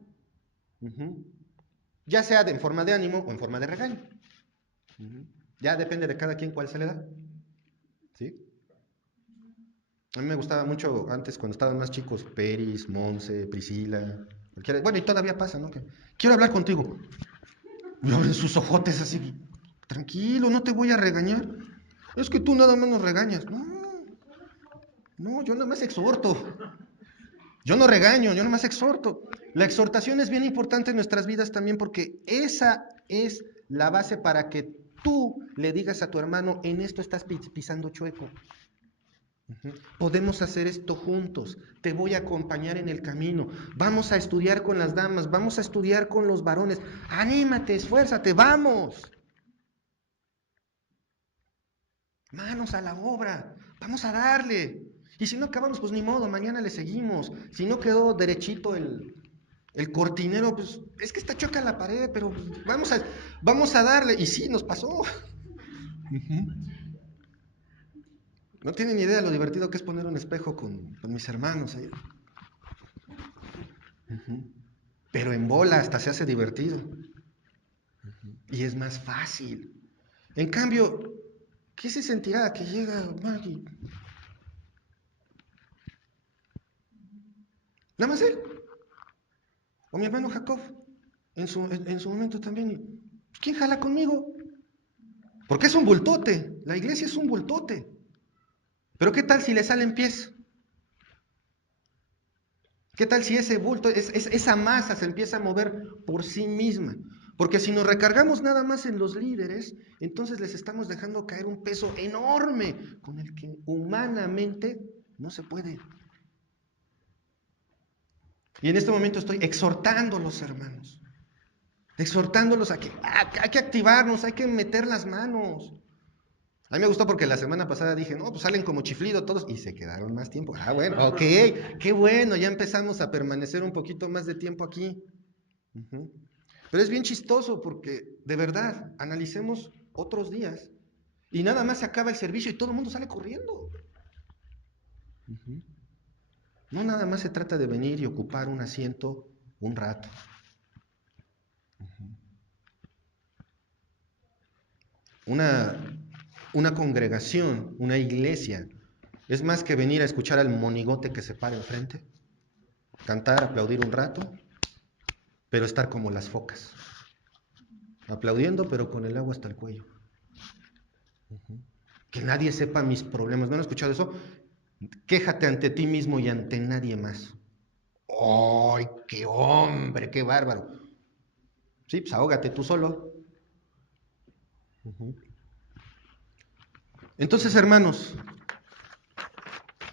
Ya sea en forma de ánimo o en forma de regaño. Ya depende de cada quien cuál se le da. ¿Sí? A mí me gustaba mucho antes, cuando estaban más chicos, Peris, Monse, Priscila. Bueno, y todavía pasa, ¿no? Quiero hablar contigo. Y abren sus ojotes así. Tranquilo, no te voy a regañar. Es que tú nada más nos regañas. No, yo nada más exhorto. Yo no regaño, yo nada más exhorto. La exhortación es bien importante en nuestras vidas también porque esa es la base para que tú le digas a tu hermano, en esto estás pisando chueco. Podemos hacer esto juntos, te voy a acompañar en el camino, vamos a estudiar con las damas, vamos a estudiar con los varones, anímate, esfuérzate, vamos. Manos a la obra, vamos a darle. Y si no acabamos, pues ni modo, mañana le seguimos. Si no quedó derechito el cortinero, pues es que está choca la pared, pero pues, vamos a darle. Y sí, nos pasó. No tienen ni idea lo divertido que es poner un espejo con mis hermanos ahí. Pero en bola hasta se hace divertido. Y es más fácil. En cambio, ¿qué se sentirá que llega Maggie? Nada más él. O mi hermano Jacob. En su momento también. ¿Quién jala conmigo? Porque es un bultote. La iglesia es un bultote. Pero ¿qué tal si le salen pies? ¿Qué tal si ese bulto, esa masa se empieza a mover por sí misma? Porque si nos recargamos nada más en los líderes, entonces les estamos dejando caer un peso enorme con el que humanamente no se puede. Y en este momento estoy exhortándolos, hermanos. Exhortándolos a que hay que activarnos, hay que meter las manos. A mí me gustó porque la semana pasada dije, no, pues salen como chiflido todos y se quedaron más tiempo. Ah, bueno, ok, qué bueno, ya empezamos a permanecer un poquito más de tiempo aquí. Pero es bien chistoso porque, de verdad, analicemos otros días y nada más se acaba el servicio y todo el mundo sale corriendo. No nada más se trata de venir y ocupar un asiento un rato. Una congregación, una iglesia, es más que venir a escuchar al monigote que se para enfrente, cantar, aplaudir un rato, pero estar como las focas, aplaudiendo pero con el agua hasta el cuello. Que nadie sepa mis problemas. ¿No han escuchado eso? Quéjate ante ti mismo y ante nadie más. ¡Ay, qué hombre, qué bárbaro! Sí, pues ahógate tú solo. Entonces, hermanos,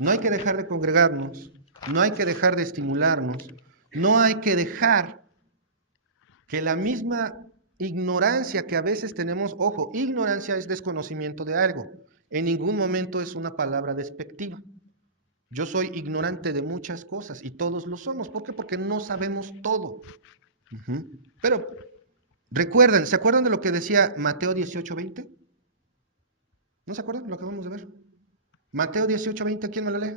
no hay que dejar de congregarnos, no hay que dejar de estimularnos, no hay que dejar que la misma ignorancia que a veces tenemos, ojo, ignorancia es desconocimiento de algo, en ningún momento es una palabra despectiva. Yo soy ignorante de muchas cosas y todos lo somos. ¿Por qué? Porque no sabemos todo. Pero recuerden, ¿se acuerdan de lo que decía Mateo 18:20? ¿No se acuerdan? Lo acabamos de ver. Mateo 18:20, ¿quién me lo lee?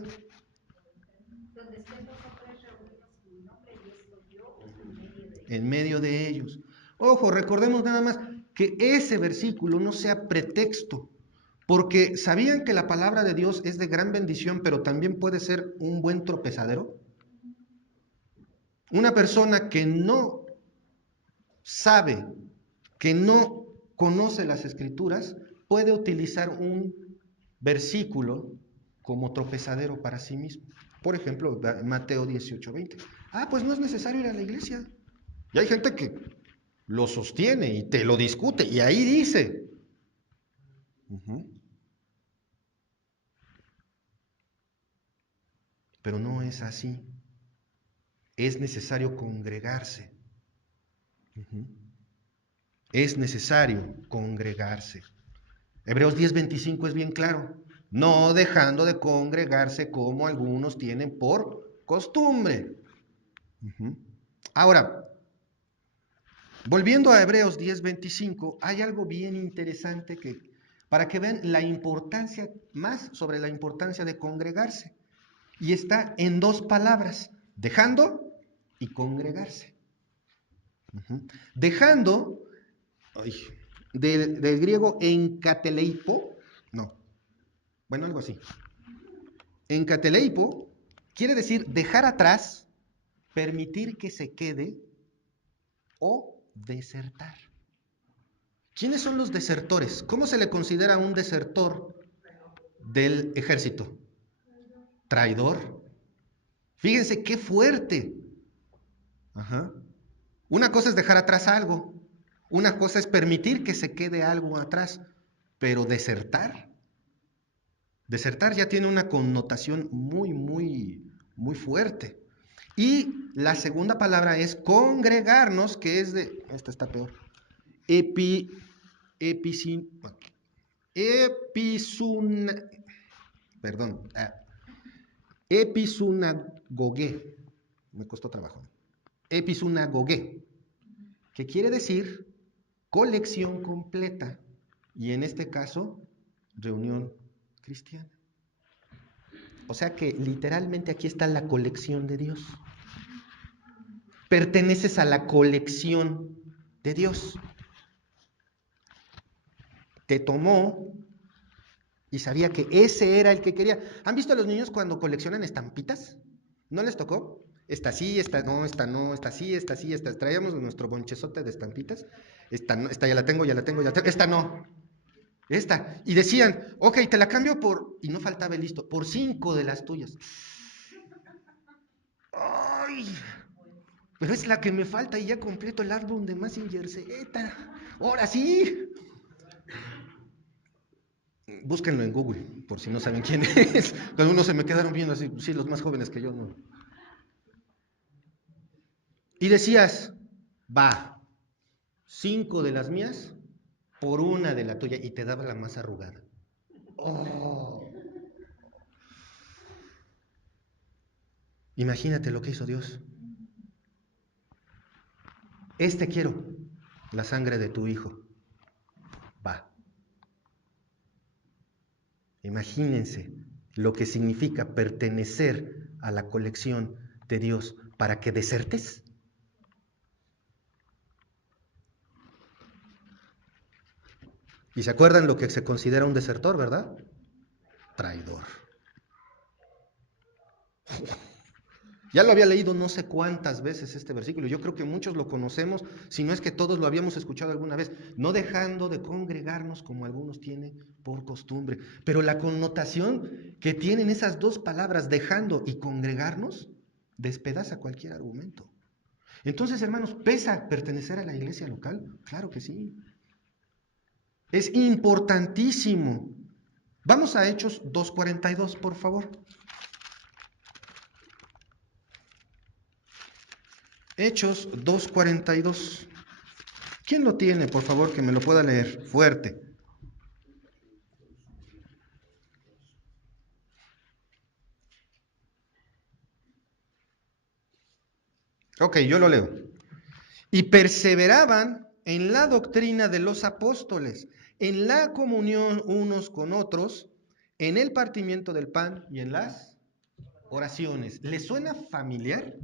Donde estén vosotros reunidos en mi nombre, y estoy yo En medio de ellos. Ojo, recordemos nada más que ese versículo no sea pretexto, porque ¿sabían que la palabra de Dios es de gran bendición, pero también puede ser un buen tropezadero? Una persona que no sabe que no conoce las Escrituras, puede utilizar un versículo como tropezadero para sí mismo. Por ejemplo, Mateo 18:20. Ah, pues no es necesario ir a la iglesia. Y hay gente que lo sostiene y te lo discute, y ahí dice. Pero no es así. Es necesario congregarse. Es necesario congregarse. Hebreos 10:25 es bien claro. No dejando de congregarse como algunos tienen por costumbre. Ahora, volviendo a Hebreos 10:25, hay algo bien interesante para que vean la importancia, más sobre la importancia de congregarse. Y está en dos palabras, dejando y congregarse. Dejando, del griego enkateleipo, no, bueno, algo así. Enkateleipo quiere decir dejar atrás, permitir que se quede o desertar. ¿Quiénes son los desertores? ¿Cómo se le considera un desertor del ejército? Traidor. Fíjense qué fuerte. Una cosa es dejar atrás algo, una cosa es permitir que se quede algo atrás, pero desertar ya tiene una connotación muy, muy, muy fuerte. Y la segunda palabra es congregarnos, que es esta está peor, episunagogué, me costó trabajo, episunagogué, que quiere decir colección completa, y en este caso, reunión cristiana. O sea que literalmente aquí está la colección de Dios. Perteneces a la colección de Dios. Te tomó y sabía que ese era el que quería. ¿Han visto a los niños cuando coleccionan estampitas? ¿No les tocó? Esta sí, esta no, esta no, esta sí, esta sí, esta. Traíamos nuestro bonchezote de estampitas. Esta no, esta ya la tengo, esta no. Esta. Y decían, ok, te la cambio por, y no faltaba el listo, por 5 de las tuyas. ¡Ay! Pero es la que me falta y ya completo el álbum de Mazinger Z. ¡Ahora sí! Búsquenlo en Google, por si no saben quién es. Algunos se me quedaron viendo así, sí, los más jóvenes que yo no. Y decías, va, 5 de las mías por una de la tuya, y te daba la más arrugada. ¡Oh! Imagínate lo que hizo Dios. Quiero, la sangre de tu hijo. Va. Imagínense lo que significa pertenecer a la colección de Dios para que desertes. Y se acuerdan lo que se considera un desertor, ¿verdad? Traidor. Ya lo había leído no sé cuántas veces este versículo. Yo creo que muchos lo conocemos, si no es que todos lo habíamos escuchado alguna vez. No dejando de congregarnos como algunos tienen por costumbre. Pero la connotación que tienen esas dos palabras, dejando y congregarnos, despedaza cualquier argumento. Entonces, hermanos, ¿pesa pertenecer a la iglesia local? Claro que sí. Es importantísimo. Vamos a Hechos 2:42, por favor. Hechos 2:42. ¿Quién lo tiene, por favor, que me lo pueda leer fuerte? Ok, yo lo leo. Y perseveraban en la doctrina de los apóstoles, en la comunión unos con otros, en el partimiento del pan y en las oraciones. ¿Les suena familiar?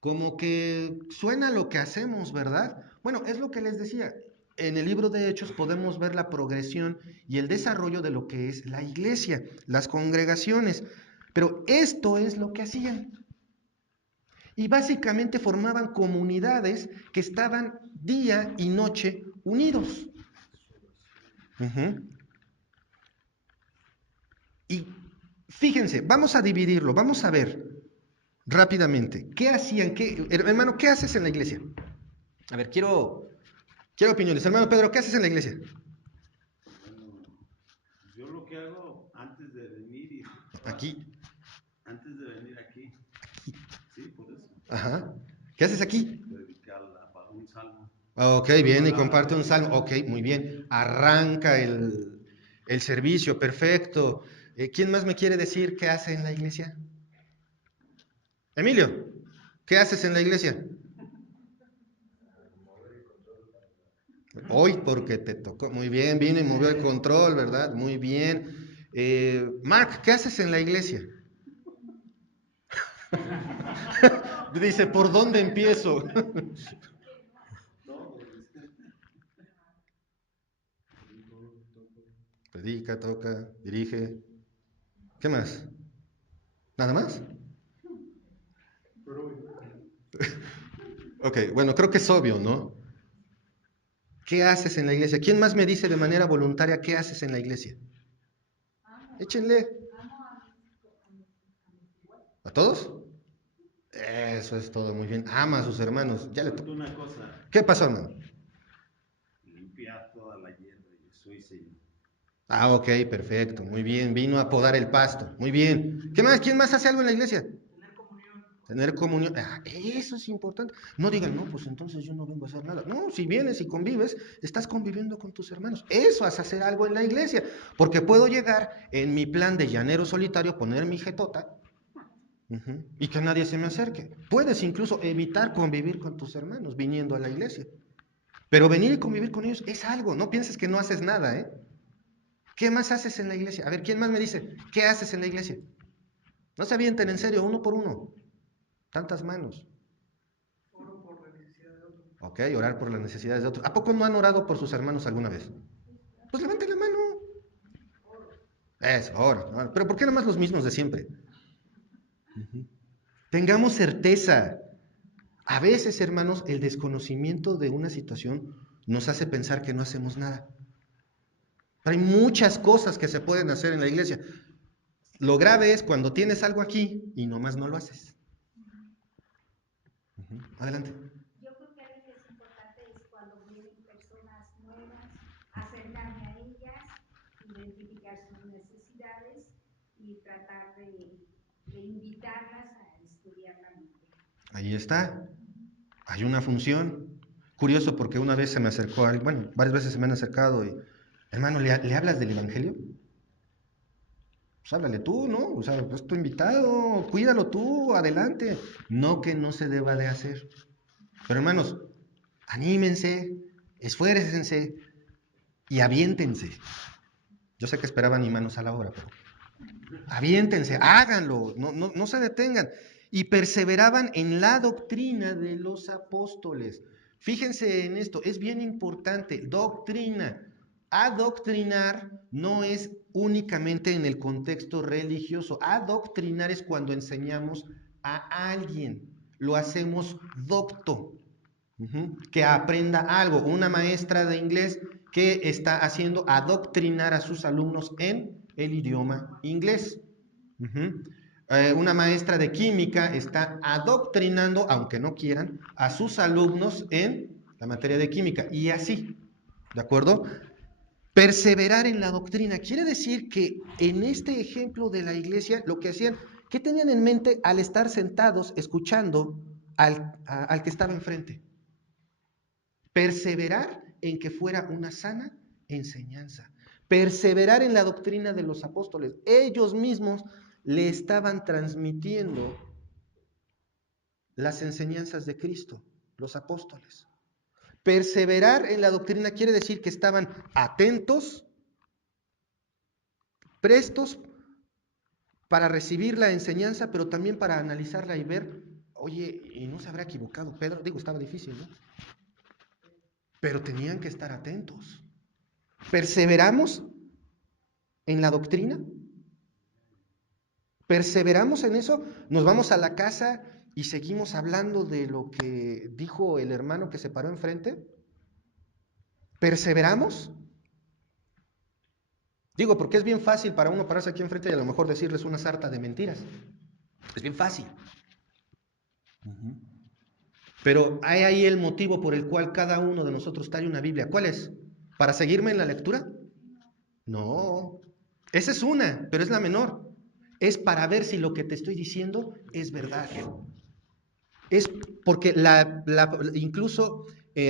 Como que suena lo que hacemos, ¿verdad? Bueno, es lo que les decía. En el libro de Hechos podemos ver la progresión y el desarrollo de lo que es la iglesia, las congregaciones. Pero esto es lo que hacían. Y básicamente formaban comunidades que estaban día y noche unidos. Y fíjense, vamos a dividirlo, vamos a ver rápidamente. ¿Qué hacían? Hermano, ¿qué haces en la iglesia? A ver, quiero opiniones. Hermano Pedro, ¿qué haces en la iglesia? Bueno, yo lo que hago antes de venir Aquí. antes de venir aquí, sí, por eso. Ajá. ¿Qué haces aquí? Predicar un salmo. Ok, bien, y comparte un salmo. Ok, muy bien. Arranca el servicio, perfecto. ¿Quién más me quiere decir qué hace en la iglesia? Emilio, ¿qué haces en la iglesia? Hoy porque te tocó. Muy bien, vino y movió el control, ¿verdad? Muy bien. Mark, ¿qué haces en la iglesia? Dice, ¿por dónde empiezo? Predica, toca, dirige. ¿Qué más? ¿Nada más? Ok, bueno, creo que es obvio, ¿no? ¿Qué haces en la iglesia? ¿Quién más me dice de manera voluntaria qué haces en la iglesia? Échenle. ¿A todos? Eso es todo, muy bien. Ama a sus hermanos. Ya le Cuento una cosa, ¿Qué pasó, hermano? limpiar toda la hierba, yo soy Señor. Ah, ok, perfecto, muy bien. Vino a podar el pasto, muy bien. ¿Qué más? ¿Quién más hace algo en la iglesia? Tener comunión. Ah, eso es importante. No digan, no, pues entonces yo no vengo a hacer nada. No, si vienes y convives, estás conviviendo con tus hermanos. Eso es hacer algo en la iglesia. Porque puedo llegar en mi plan de llanero solitario, poner mi jetota y que nadie se me acerque. Puedes incluso evitar convivir con tus hermanos viniendo a la iglesia. Pero venir y convivir con ellos es algo. No pienses que no haces nada, ¿eh? ¿Qué más haces en la iglesia? A ver, ¿quién más me dice? ¿Qué haces en la iglesia? No se avienten en serio, uno por uno. Tantas manos. Oro por la necesidad de otro. Ok, orar por las necesidades de otros. ¿A poco no han orado por sus hermanos alguna vez? Pues levanten la mano. Eso, ora. Pero ¿por qué nomás los mismos de siempre? Tengamos certeza. A veces, hermanos, el desconocimiento de una situación nos hace pensar que no hacemos nada. Hay muchas cosas que se pueden hacer en la iglesia. Lo grave es cuando tienes algo aquí y nomás no lo haces. Adelante. Yo creo que algo que es importante es cuando vienen personas nuevas, acercarme a ellas, identificar sus necesidades y tratar de invitarlas a estudiar la Biblia. Ahí está. Hay una función. Curioso porque una vez se me acercó alguien, bueno, varias veces se me han acercado y, hermano, ¿le hablas del Evangelio? Pues háblale tú, ¿no? O sea, pues tu invitado, cuídalo tú, adelante. No que no se deba de hacer. Pero hermanos, anímense, esfuércense y aviéntense. Yo sé que esperaban ni manos a la obra, pero aviéntense, háganlo, no se detengan. Y perseveraban en la doctrina de los apóstoles. Fíjense en esto, es bien importante, doctrina. Adoctrinar no es únicamente en el contexto religioso. Adoctrinar es cuando enseñamos a alguien, lo hacemos docto, que aprenda algo. Una maestra de inglés que está haciendo adoctrinar a sus alumnos en el idioma inglés. Una maestra de química está adoctrinando, aunque no quieran, a sus alumnos en la materia de química. Y así, ¿de acuerdo? Perseverar en la doctrina quiere decir que en este ejemplo de la iglesia lo que hacían, ¿qué tenían en mente al estar sentados escuchando al que estaba enfrente? Perseverar en que fuera una sana enseñanza. Perseverar en la doctrina de los apóstoles. Ellos mismos le estaban transmitiendo las enseñanzas de Cristo, los apóstoles. Perseverar en la doctrina quiere decir que estaban atentos, prestos para recibir la enseñanza, pero también para analizarla y ver, oye, ¿y no se habrá equivocado Pedro? Digo, estaba difícil, ¿no? Pero tenían que estar atentos. ¿Perseveramos en la doctrina? ¿Perseveramos en eso? Nos vamos a la casa y seguimos hablando de lo que dijo el hermano que se paró enfrente. ¿Perseveramos? Digo, porque es bien fácil para uno pararse aquí enfrente y a lo mejor decirles una sarta de mentiras. Es bien fácil. Pero hay ahí el motivo por el cual cada uno de nosotros trae una Biblia. ¿Cuál es? ¿Para seguirme en la lectura? No. Esa es una, pero es la menor. Es para ver si lo que te estoy diciendo es verdad. Es porque incluso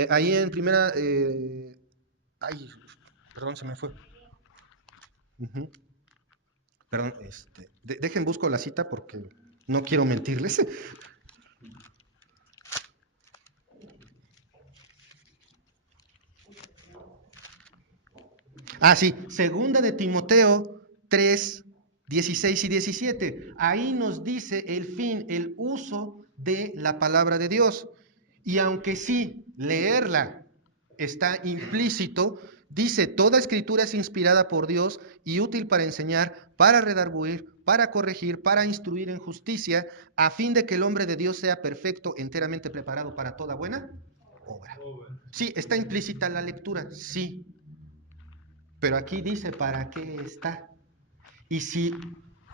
ahí en primera... ay, perdón, se me fue. Perdón, dejen busco la cita porque no quiero mentirles. Ah, sí, segunda de Timoteo 3, 16 y 17. Ahí nos dice el fin, el uso de la palabra de Dios. Y aunque sí, leerla está implícito, dice, toda escritura es inspirada por Dios y útil para enseñar, para redarguir, para corregir, para instruir en justicia, a fin de que el hombre de Dios sea perfecto, enteramente preparado para toda buena obra. Sí, está implícita la lectura, sí. Pero aquí dice para qué está. Y si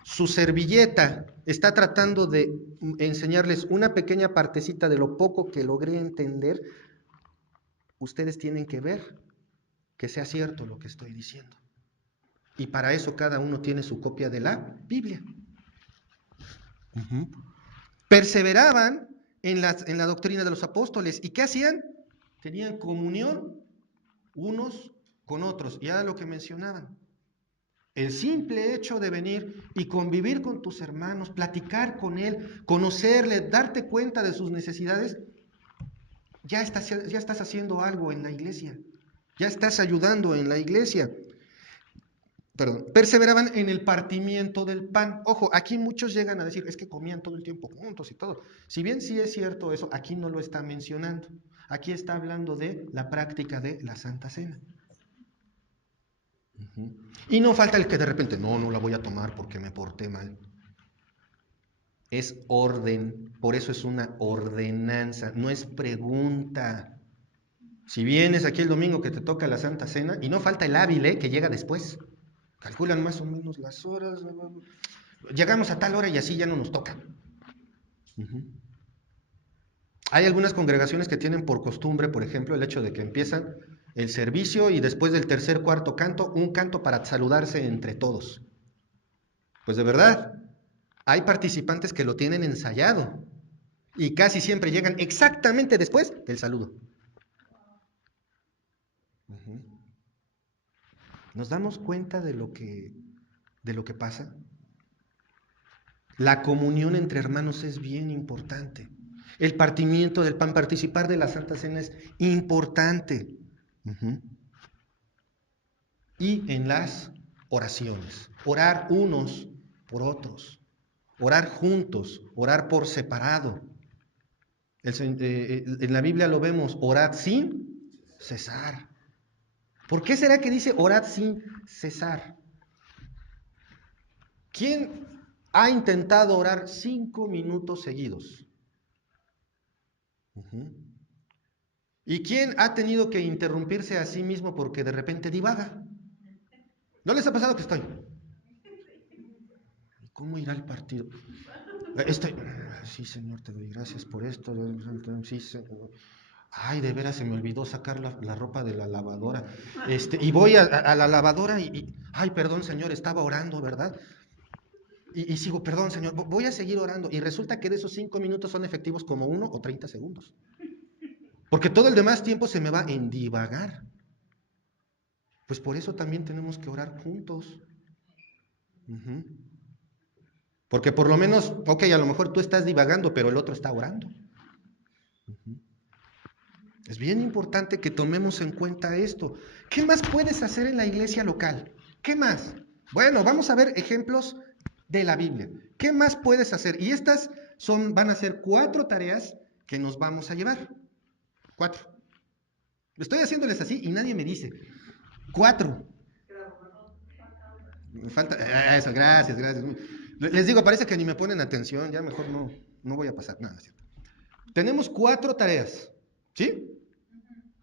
su servilleta está tratando de enseñarles una pequeña partecita de lo poco que logré entender, ustedes tienen que ver que sea cierto lo que estoy diciendo. Y para eso cada uno tiene su copia de la Biblia. Perseveraban en la doctrina de los apóstoles. ¿Y qué hacían? Tenían comunión unos con otros. Ya lo que mencionaban. El simple hecho de venir y convivir con tus hermanos, platicar con él, conocerle, darte cuenta de sus necesidades, ya estás haciendo algo en la iglesia. Ya estás ayudando en la iglesia. Perdón, perseveraban en el partimiento del pan. Ojo, aquí muchos llegan a decir, es que comían todo el tiempo juntos y todo. Si bien sí es cierto eso, aquí no lo está mencionando. Aquí está hablando de la práctica de la Santa Cena. Y no falta el que de repente, no la voy a tomar porque me porté mal. Es orden, por eso es una ordenanza, no es pregunta. Si vienes aquí el domingo que te toca la Santa Cena, y no falta el hábil, que llega después. Calculan más o menos las horas. Llegamos a tal hora y así ya no nos toca. Hay algunas congregaciones que tienen por costumbre, por ejemplo, el hecho de que empiezan el servicio y después del tercer, cuarto canto, un canto para saludarse entre todos. Pues de verdad, hay participantes que lo tienen ensayado y casi siempre llegan exactamente después del saludo. ¿Nos damos cuenta de lo que pasa? La comunión entre hermanos es bien importante. El partimiento del pan, participar de la Santa Cena es importante. Y en las oraciones, orar unos por otros, orar juntos, orar por separado. En la Biblia lo vemos, orad sin cesar. ¿Por qué será que dice orad sin cesar? ¿Quién ha intentado orar 5 minutos seguidos? ¿Y quién ha tenido que interrumpirse a sí mismo porque de repente divaga? ¿No les ha pasado que estoy? ¿Cómo irá el partido? Sí, Señor, te doy gracias por esto. Sí, Señor. Ay, de veras se me olvidó sacar la ropa de la lavadora. Y voy a la lavadora ay, perdón, Señor, estaba orando, ¿verdad? Y sigo, perdón, Señor, voy a seguir orando. Y resulta que de esos 5 minutos son efectivos como 1 o 30 segundos. Porque todo el demás tiempo se me va en divagar. Pues por eso también tenemos que orar juntos. Porque por lo menos, ok, a lo mejor tú estás divagando, pero el otro está orando. Es bien importante que tomemos en cuenta esto. ¿Qué más puedes hacer en la iglesia local? ¿Qué más? Bueno, vamos a ver ejemplos de la Biblia. ¿Qué más puedes hacer? Y estas van a ser 4 tareas que nos vamos a llevar. 4. Estoy haciéndoles así y nadie me dice. 4. Me falta. Eso, gracias. Les digo, parece que ni me ponen atención, ya mejor no no voy a pasar, nada, no es cierto. Tenemos 4 tareas, ¿sí?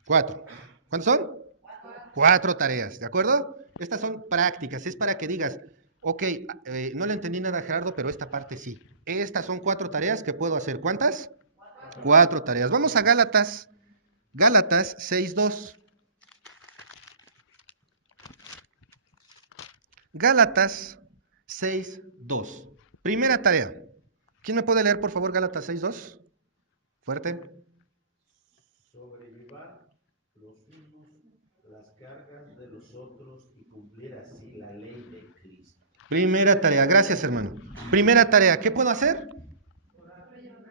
4. ¿Cuántas son? 4 tareas, ¿de acuerdo? Estas son prácticas, es para que digas, ok, no le entendí nada a Gerardo, pero esta parte sí. Estas son 4 tareas que puedo hacer. ¿Cuántas? 4 tareas. Vamos a Gálatas 6:2. Gálatas 6:2. Primera tarea. ¿Quién me puede leer, por favor, Gálatas 6:2? Fuerte. Sobrellevar los unos las cargas de los otros y cumplir así la ley de Cristo. Primera tarea. Gracias, hermano. Primera tarea. ¿Qué puedo hacer?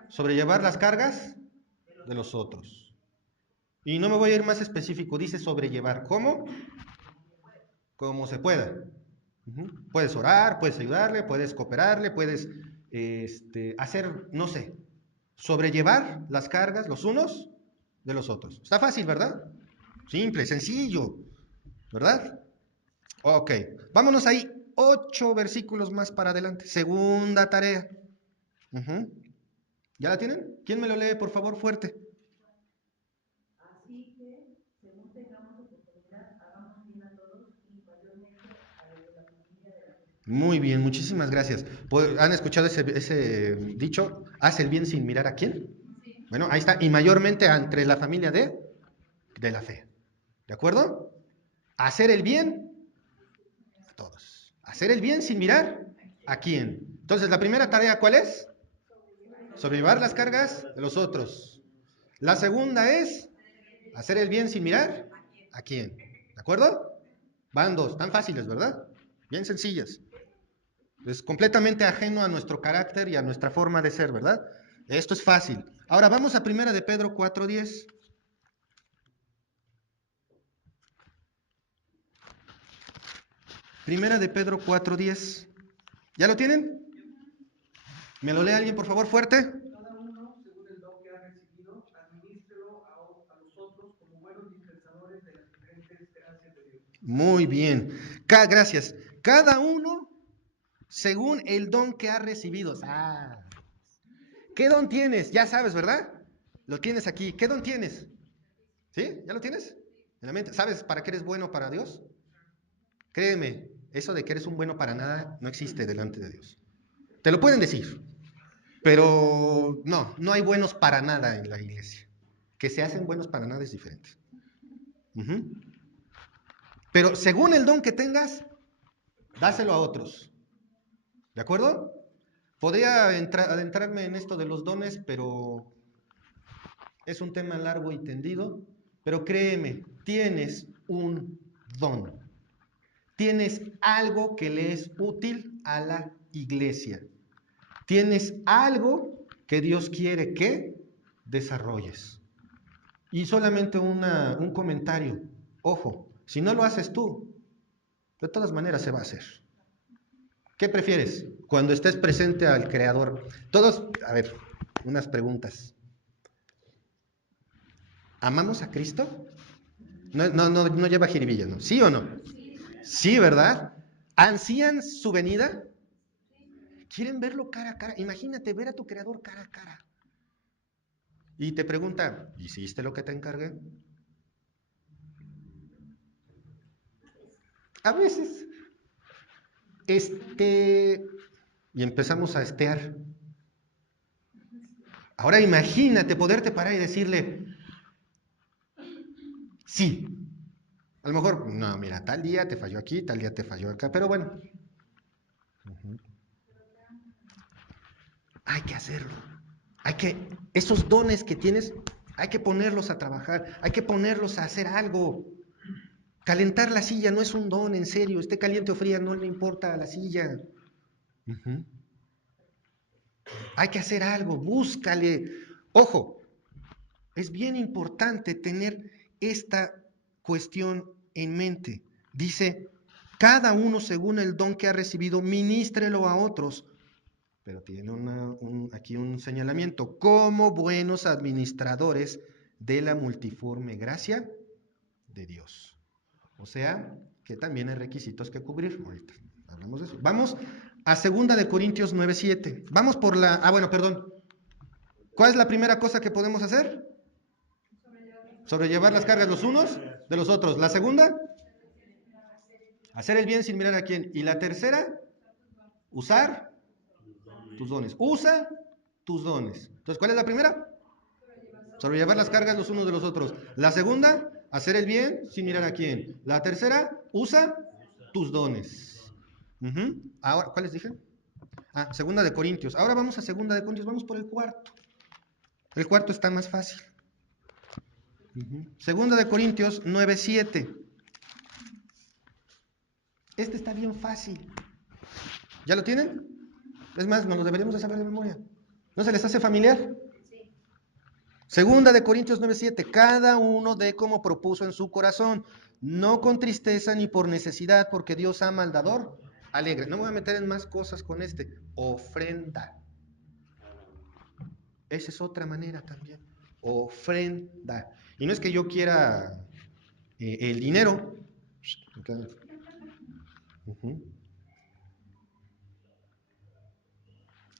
Sobrellevar las cargas de los otros. Y no me voy a ir más específico. Dice sobrellevar. ¿Cómo? Como se pueda. Puedes orar, puedes ayudarle, puedes cooperarle, puedes hacer, no sé, sobrellevar las cargas los unos de los otros. Está fácil, ¿verdad? Simple, sencillo, ¿verdad? Ok, vámonos ahí 8 versículos más para adelante. Segunda tarea. ¿Ya la tienen? ¿Quién me lo lee, por favor, fuerte? Así que, según tengamos oportunidad, hagamos bien a todos y mayormente a los de la familia de la fe. Muy bien, muchísimas gracias. ¿Han escuchado ese dicho? ¿Haz el bien sin mirar a quién? Sí. Bueno, ahí está. Y mayormente entre la familia de la fe. ¿De acuerdo? Hacer el bien a todos. Hacer el bien sin mirar a quién. Entonces, la primera tarea, ¿cuál es? Sobrellevar las cargas de los otros. La segunda es hacer el bien sin mirar a quién. ¿De acuerdo? Van 2, tan fáciles, ¿verdad? Bien sencillas. Es completamente ajeno a nuestro carácter y a nuestra forma de ser, ¿verdad? Esto es fácil. Ahora vamos a 1 de Pedro 4:10. Primera de Pedro 4:10. ¿Ya lo tienen? ¿Me lo lee alguien, por favor, fuerte? Cada uno, según el don que ha recibido, administrelo a los otros como buenos dispensadores de las diferentes gracias de Dios. Muy bien. Gracias. Cada uno según el don que ha recibido. Ah. ¿Qué don tienes? Ya sabes, ¿verdad? Lo tienes aquí. ¿Qué don tienes? ¿Sí? ¿Ya lo tienes? En la mente. ¿Sabes para qué eres bueno para Dios? Créeme, eso de que eres un bueno para nada no existe delante de Dios. Te lo pueden decir, pero no hay buenos para nada en la iglesia. Que se hacen buenos para nada es diferente. Pero según el don que tengas, dáselo a otros. ¿De acuerdo? Podría adentrarme en esto de los dones, pero es un tema largo y tendido. Pero créeme, tienes un don. Tienes algo que le es útil a la iglesia. Tienes algo que Dios quiere que desarrolles. Y solamente un comentario. Ojo, si no lo haces tú, de todas maneras se va a hacer. ¿Qué prefieres cuando estés presente al Creador? Todos, a ver, unas preguntas. ¿Amamos a Cristo? No lleva jiribilla, ¿no? ¿Sí o no? Sí, ¿verdad? ¿Ansían su venida? ¿Quieren verlo cara a cara? Imagínate ver a tu Creador cara a cara. Y te pregunta, ¿hiciste lo que te encargué? A veces, y empezamos a estear. Ahora imagínate poderte parar y decirle, sí. A lo mejor, no, mira, tal día te falló aquí, tal día te falló acá, pero bueno. Hay que hacerlo. Esos dones que tienes, hay que ponerlos a trabajar, hay que ponerlos a hacer algo. Calentar la silla no es un don, en serio, esté caliente o fría, no le importa a la silla. Hay que hacer algo, búscale. Ojo, es bien importante tener esta cuestión en mente. Dice, cada uno según el don que ha recibido, ministrelo a otros. Pero tiene aquí un señalamiento, como buenos administradores de la multiforme gracia de Dios. O sea, que también hay requisitos que cubrir. Ahorita hablamos de eso. Vamos a 2 de Corintios 9:7. Vamos por la... bueno, perdón. ¿Cuál es la primera cosa que podemos hacer? Sobrellevar las cargas los unos de los otros. La segunda, hacer el bien sin mirar a quién. Y la tercera, usar tus dones. Usa tus dones. Entonces, ¿cuál es la primera? Sobrellevar las cargas los unos de los otros. La segunda, hacer el bien sin mirar a quién. La tercera, usa tus dones. Ahora, ¿cuál les dije? Segunda de Corintios. Ahora vamos a Segunda de Corintios. Vamos por el cuarto. El cuarto está más fácil. Segunda de Corintios 9:7. Este está bien fácil. ¿Ya lo tienen? Es más, nos lo deberíamos de saber de memoria. ¿No se les hace familiar? Sí. Segunda de Corintios 9:7. Cada uno dé como propuso en su corazón, no con tristeza ni por necesidad, porque Dios ama al dador alegre. No me voy a meter en más cosas con este. Ofrenda. Esa es otra manera también. Ofrenda. Y no es que yo quiera el dinero.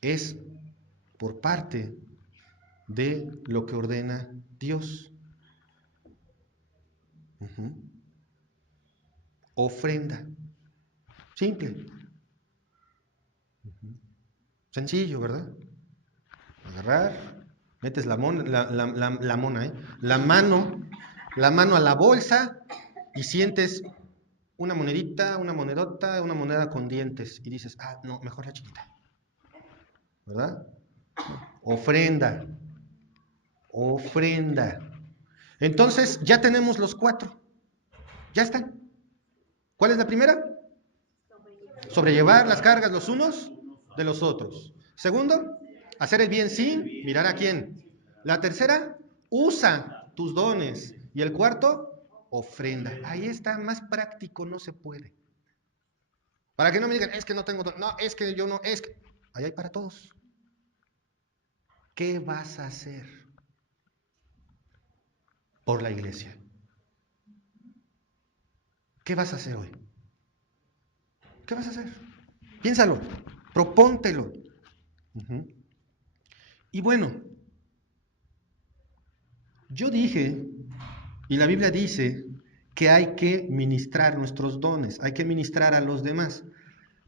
Es por parte de lo que ordena Dios. Ofrenda. Simple. Sencillo, ¿verdad? Agarrar, metes la mano, la mano a la bolsa y sientes una monedita, una monedota, una moneda con dientes y dices, no, mejor la chiquita, ¿verdad? Ofrenda, ofrenda. Entonces ya tenemos los 4, ya están. ¿Cuál es la primera? Sobrellevar las cargas los unos de los otros. Segundo, hacer el bien sin mirar a quién. La tercera, usa tus dones. Y el cuarto, ofrenda. Ahí está, más práctico no se puede. Para que no me digan, es que no tengo dones. No, es que yo no, es que... Ahí hay para todos. ¿Qué vas a hacer por la iglesia? ¿Qué vas a hacer hoy? ¿Qué vas a hacer? Piénsalo, propóntelo. Y bueno, yo dije, y la Biblia dice, que hay que ministrar nuestros dones, hay que ministrar a los demás.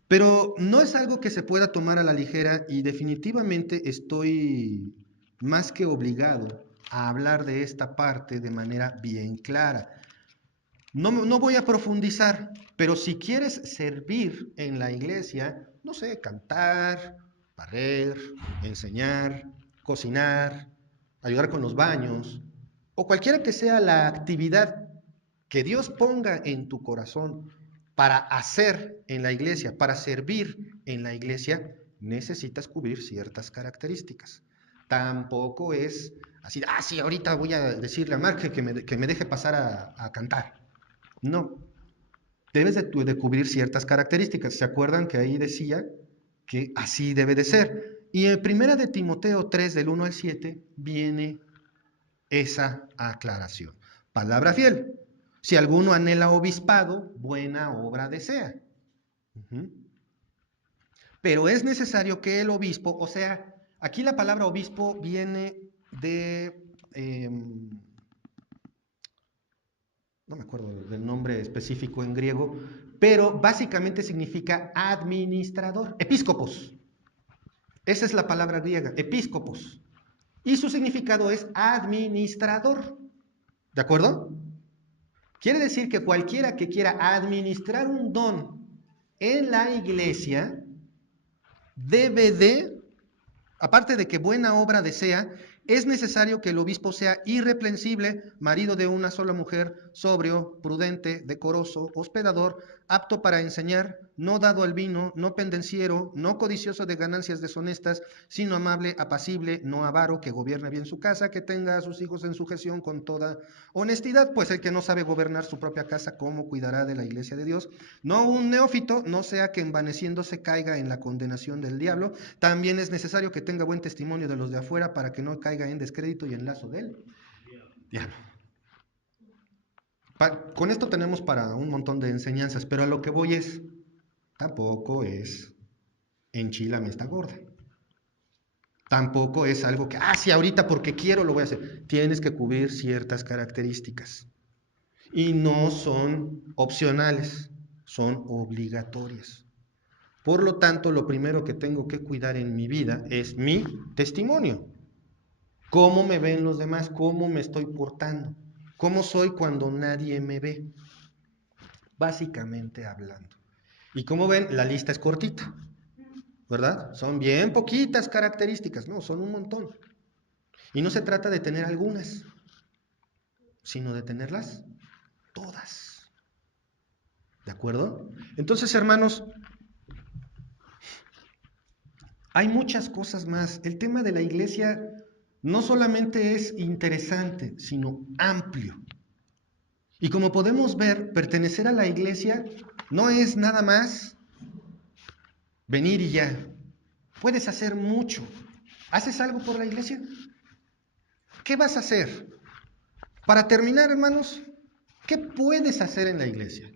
Pero no es algo que se pueda tomar a la ligera y definitivamente estoy más que obligado a hablar de esta parte de manera bien clara. No voy a profundizar, pero si quieres servir en la iglesia, no sé, cantar, barrer, enseñar, cocinar, ayudar con los baños, o cualquiera que sea la actividad que Dios ponga en tu corazón para hacer en la iglesia, para servir en la iglesia, necesitas cubrir ciertas características. Tampoco es así, sí, ahorita voy a decirle a Mark que me deje pasar a cantar. No, debes de cubrir ciertas características. ¿Se acuerdan que ahí decía que así debe de ser? Y en 1 de Timoteo 3, del 1 al 7, viene esa aclaración. Palabra fiel. Si alguno anhela obispado, buena obra desea. Pero es necesario que el obispo, o sea, aquí la palabra obispo viene de... no me acuerdo del nombre específico en griego, pero básicamente significa administrador, episcopos. Esa es la palabra griega, episcopos. Y su significado es administrador. ¿De acuerdo? Quiere decir que cualquiera que quiera administrar un don en la iglesia debe de, aparte de que buena obra desea, es necesario que el obispo sea irreprensible, marido de una sola mujer, sobrio, prudente, decoroso, hospedador, apto para enseñar, no dado al vino, no pendenciero, no codicioso de ganancias deshonestas, sino amable, apacible, no avaro, que gobierne bien su casa, que tenga a sus hijos en sujeción con toda honestidad, pues el que no sabe gobernar su propia casa, ¿cómo cuidará de la iglesia de Dios? No un neófito, no sea que envaneciéndose caiga en la condenación del diablo. También es necesario que tenga buen testimonio de los de afuera para que no caiga en descrédito y en lazo del diablo. Con esto tenemos para un montón de enseñanzas, pero a lo que voy es, tampoco es enchilame esta gorda. Tampoco es algo que, sí, ahorita porque quiero lo voy a hacer. Tienes que cubrir ciertas características. Y no son opcionales, son obligatorias. Por lo tanto, lo primero que tengo que cuidar en mi vida es mi testimonio. ¿Cómo me ven los demás? ¿Cómo me estoy portando? ¿Cómo soy cuando nadie me ve? Básicamente hablando. Y como ven, la lista es cortita, ¿verdad? Son bien poquitas características, no, son un montón. Y no se trata de tener algunas, sino de tenerlas todas. ¿De acuerdo? Entonces, hermanos, hay muchas cosas más. El tema de la iglesia no solamente es interesante, sino amplio. Y como podemos ver, pertenecer a la iglesia no es nada más venir y ya. Puedes hacer mucho. ¿Haces algo por la iglesia? ¿Qué vas a hacer? Para terminar, hermanos, ¿qué puedes hacer en la iglesia?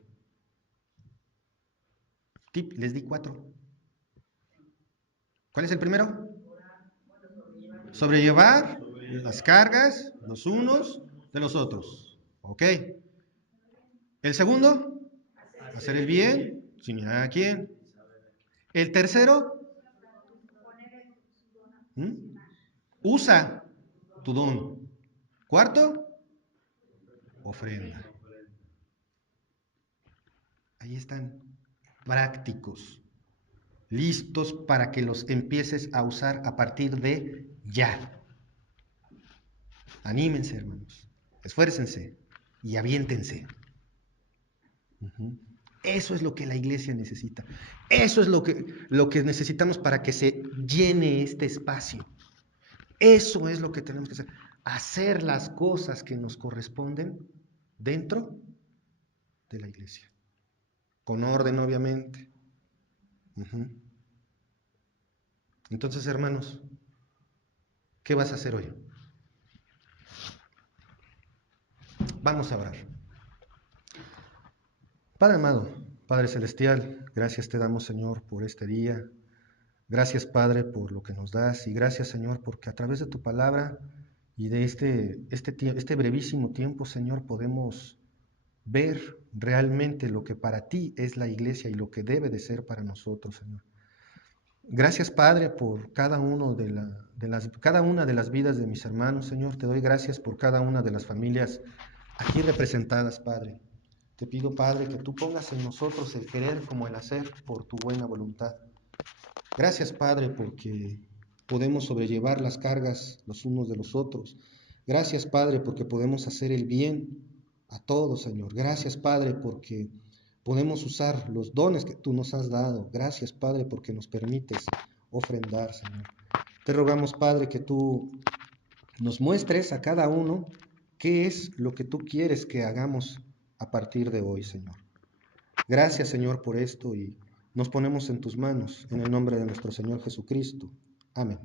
Tip, les di 4. ¿Cuál es el primero? Sobrellevar las cargas los unos de los otros. ¿Ok? El segundo, hacer el bien sin mirar a quién. El tercero, usa tu don. Cuarto, ofrenda. Ahí están, prácticos, listos para que los empieces a usar a partir de ya. Anímense, hermanos, esfuércense y aviéntense. Eso es lo que la iglesia necesita. Eso es lo que necesitamos para que se llene este espacio. Eso es lo que tenemos que hacer. Hacer las cosas que nos corresponden dentro de la iglesia. Con orden, obviamente. Entonces, hermanos, ¿qué vas a hacer hoy? Vamos a orar. Padre amado, Padre celestial, gracias te damos, Señor, por este día. Gracias, Padre, por lo que nos das, y gracias, Señor, porque a través de tu palabra y de este brevísimo tiempo, Señor, podemos ver realmente lo que para ti es la iglesia y lo que debe de ser para nosotros, Señor. Gracias, Padre, por cada una de las vidas de mis hermanos, Señor. Te doy gracias por cada una de las familias aquí representadas, Padre. Te pido, Padre, que tú pongas en nosotros el querer como el hacer por tu buena voluntad. Gracias, Padre, porque podemos sobrellevar las cargas los unos de los otros. Gracias, Padre, porque podemos hacer el bien a todos, Señor. Gracias, Padre, porque podemos usar los dones que tú nos has dado. Gracias, Padre, porque nos permites ofrendar, Señor. Te rogamos, Padre, que tú nos muestres a cada uno qué es lo que tú quieres que hagamos a partir de hoy, Señor. Gracias, Señor, por esto y nos ponemos en tus manos, en el nombre de nuestro Señor Jesucristo. Amén.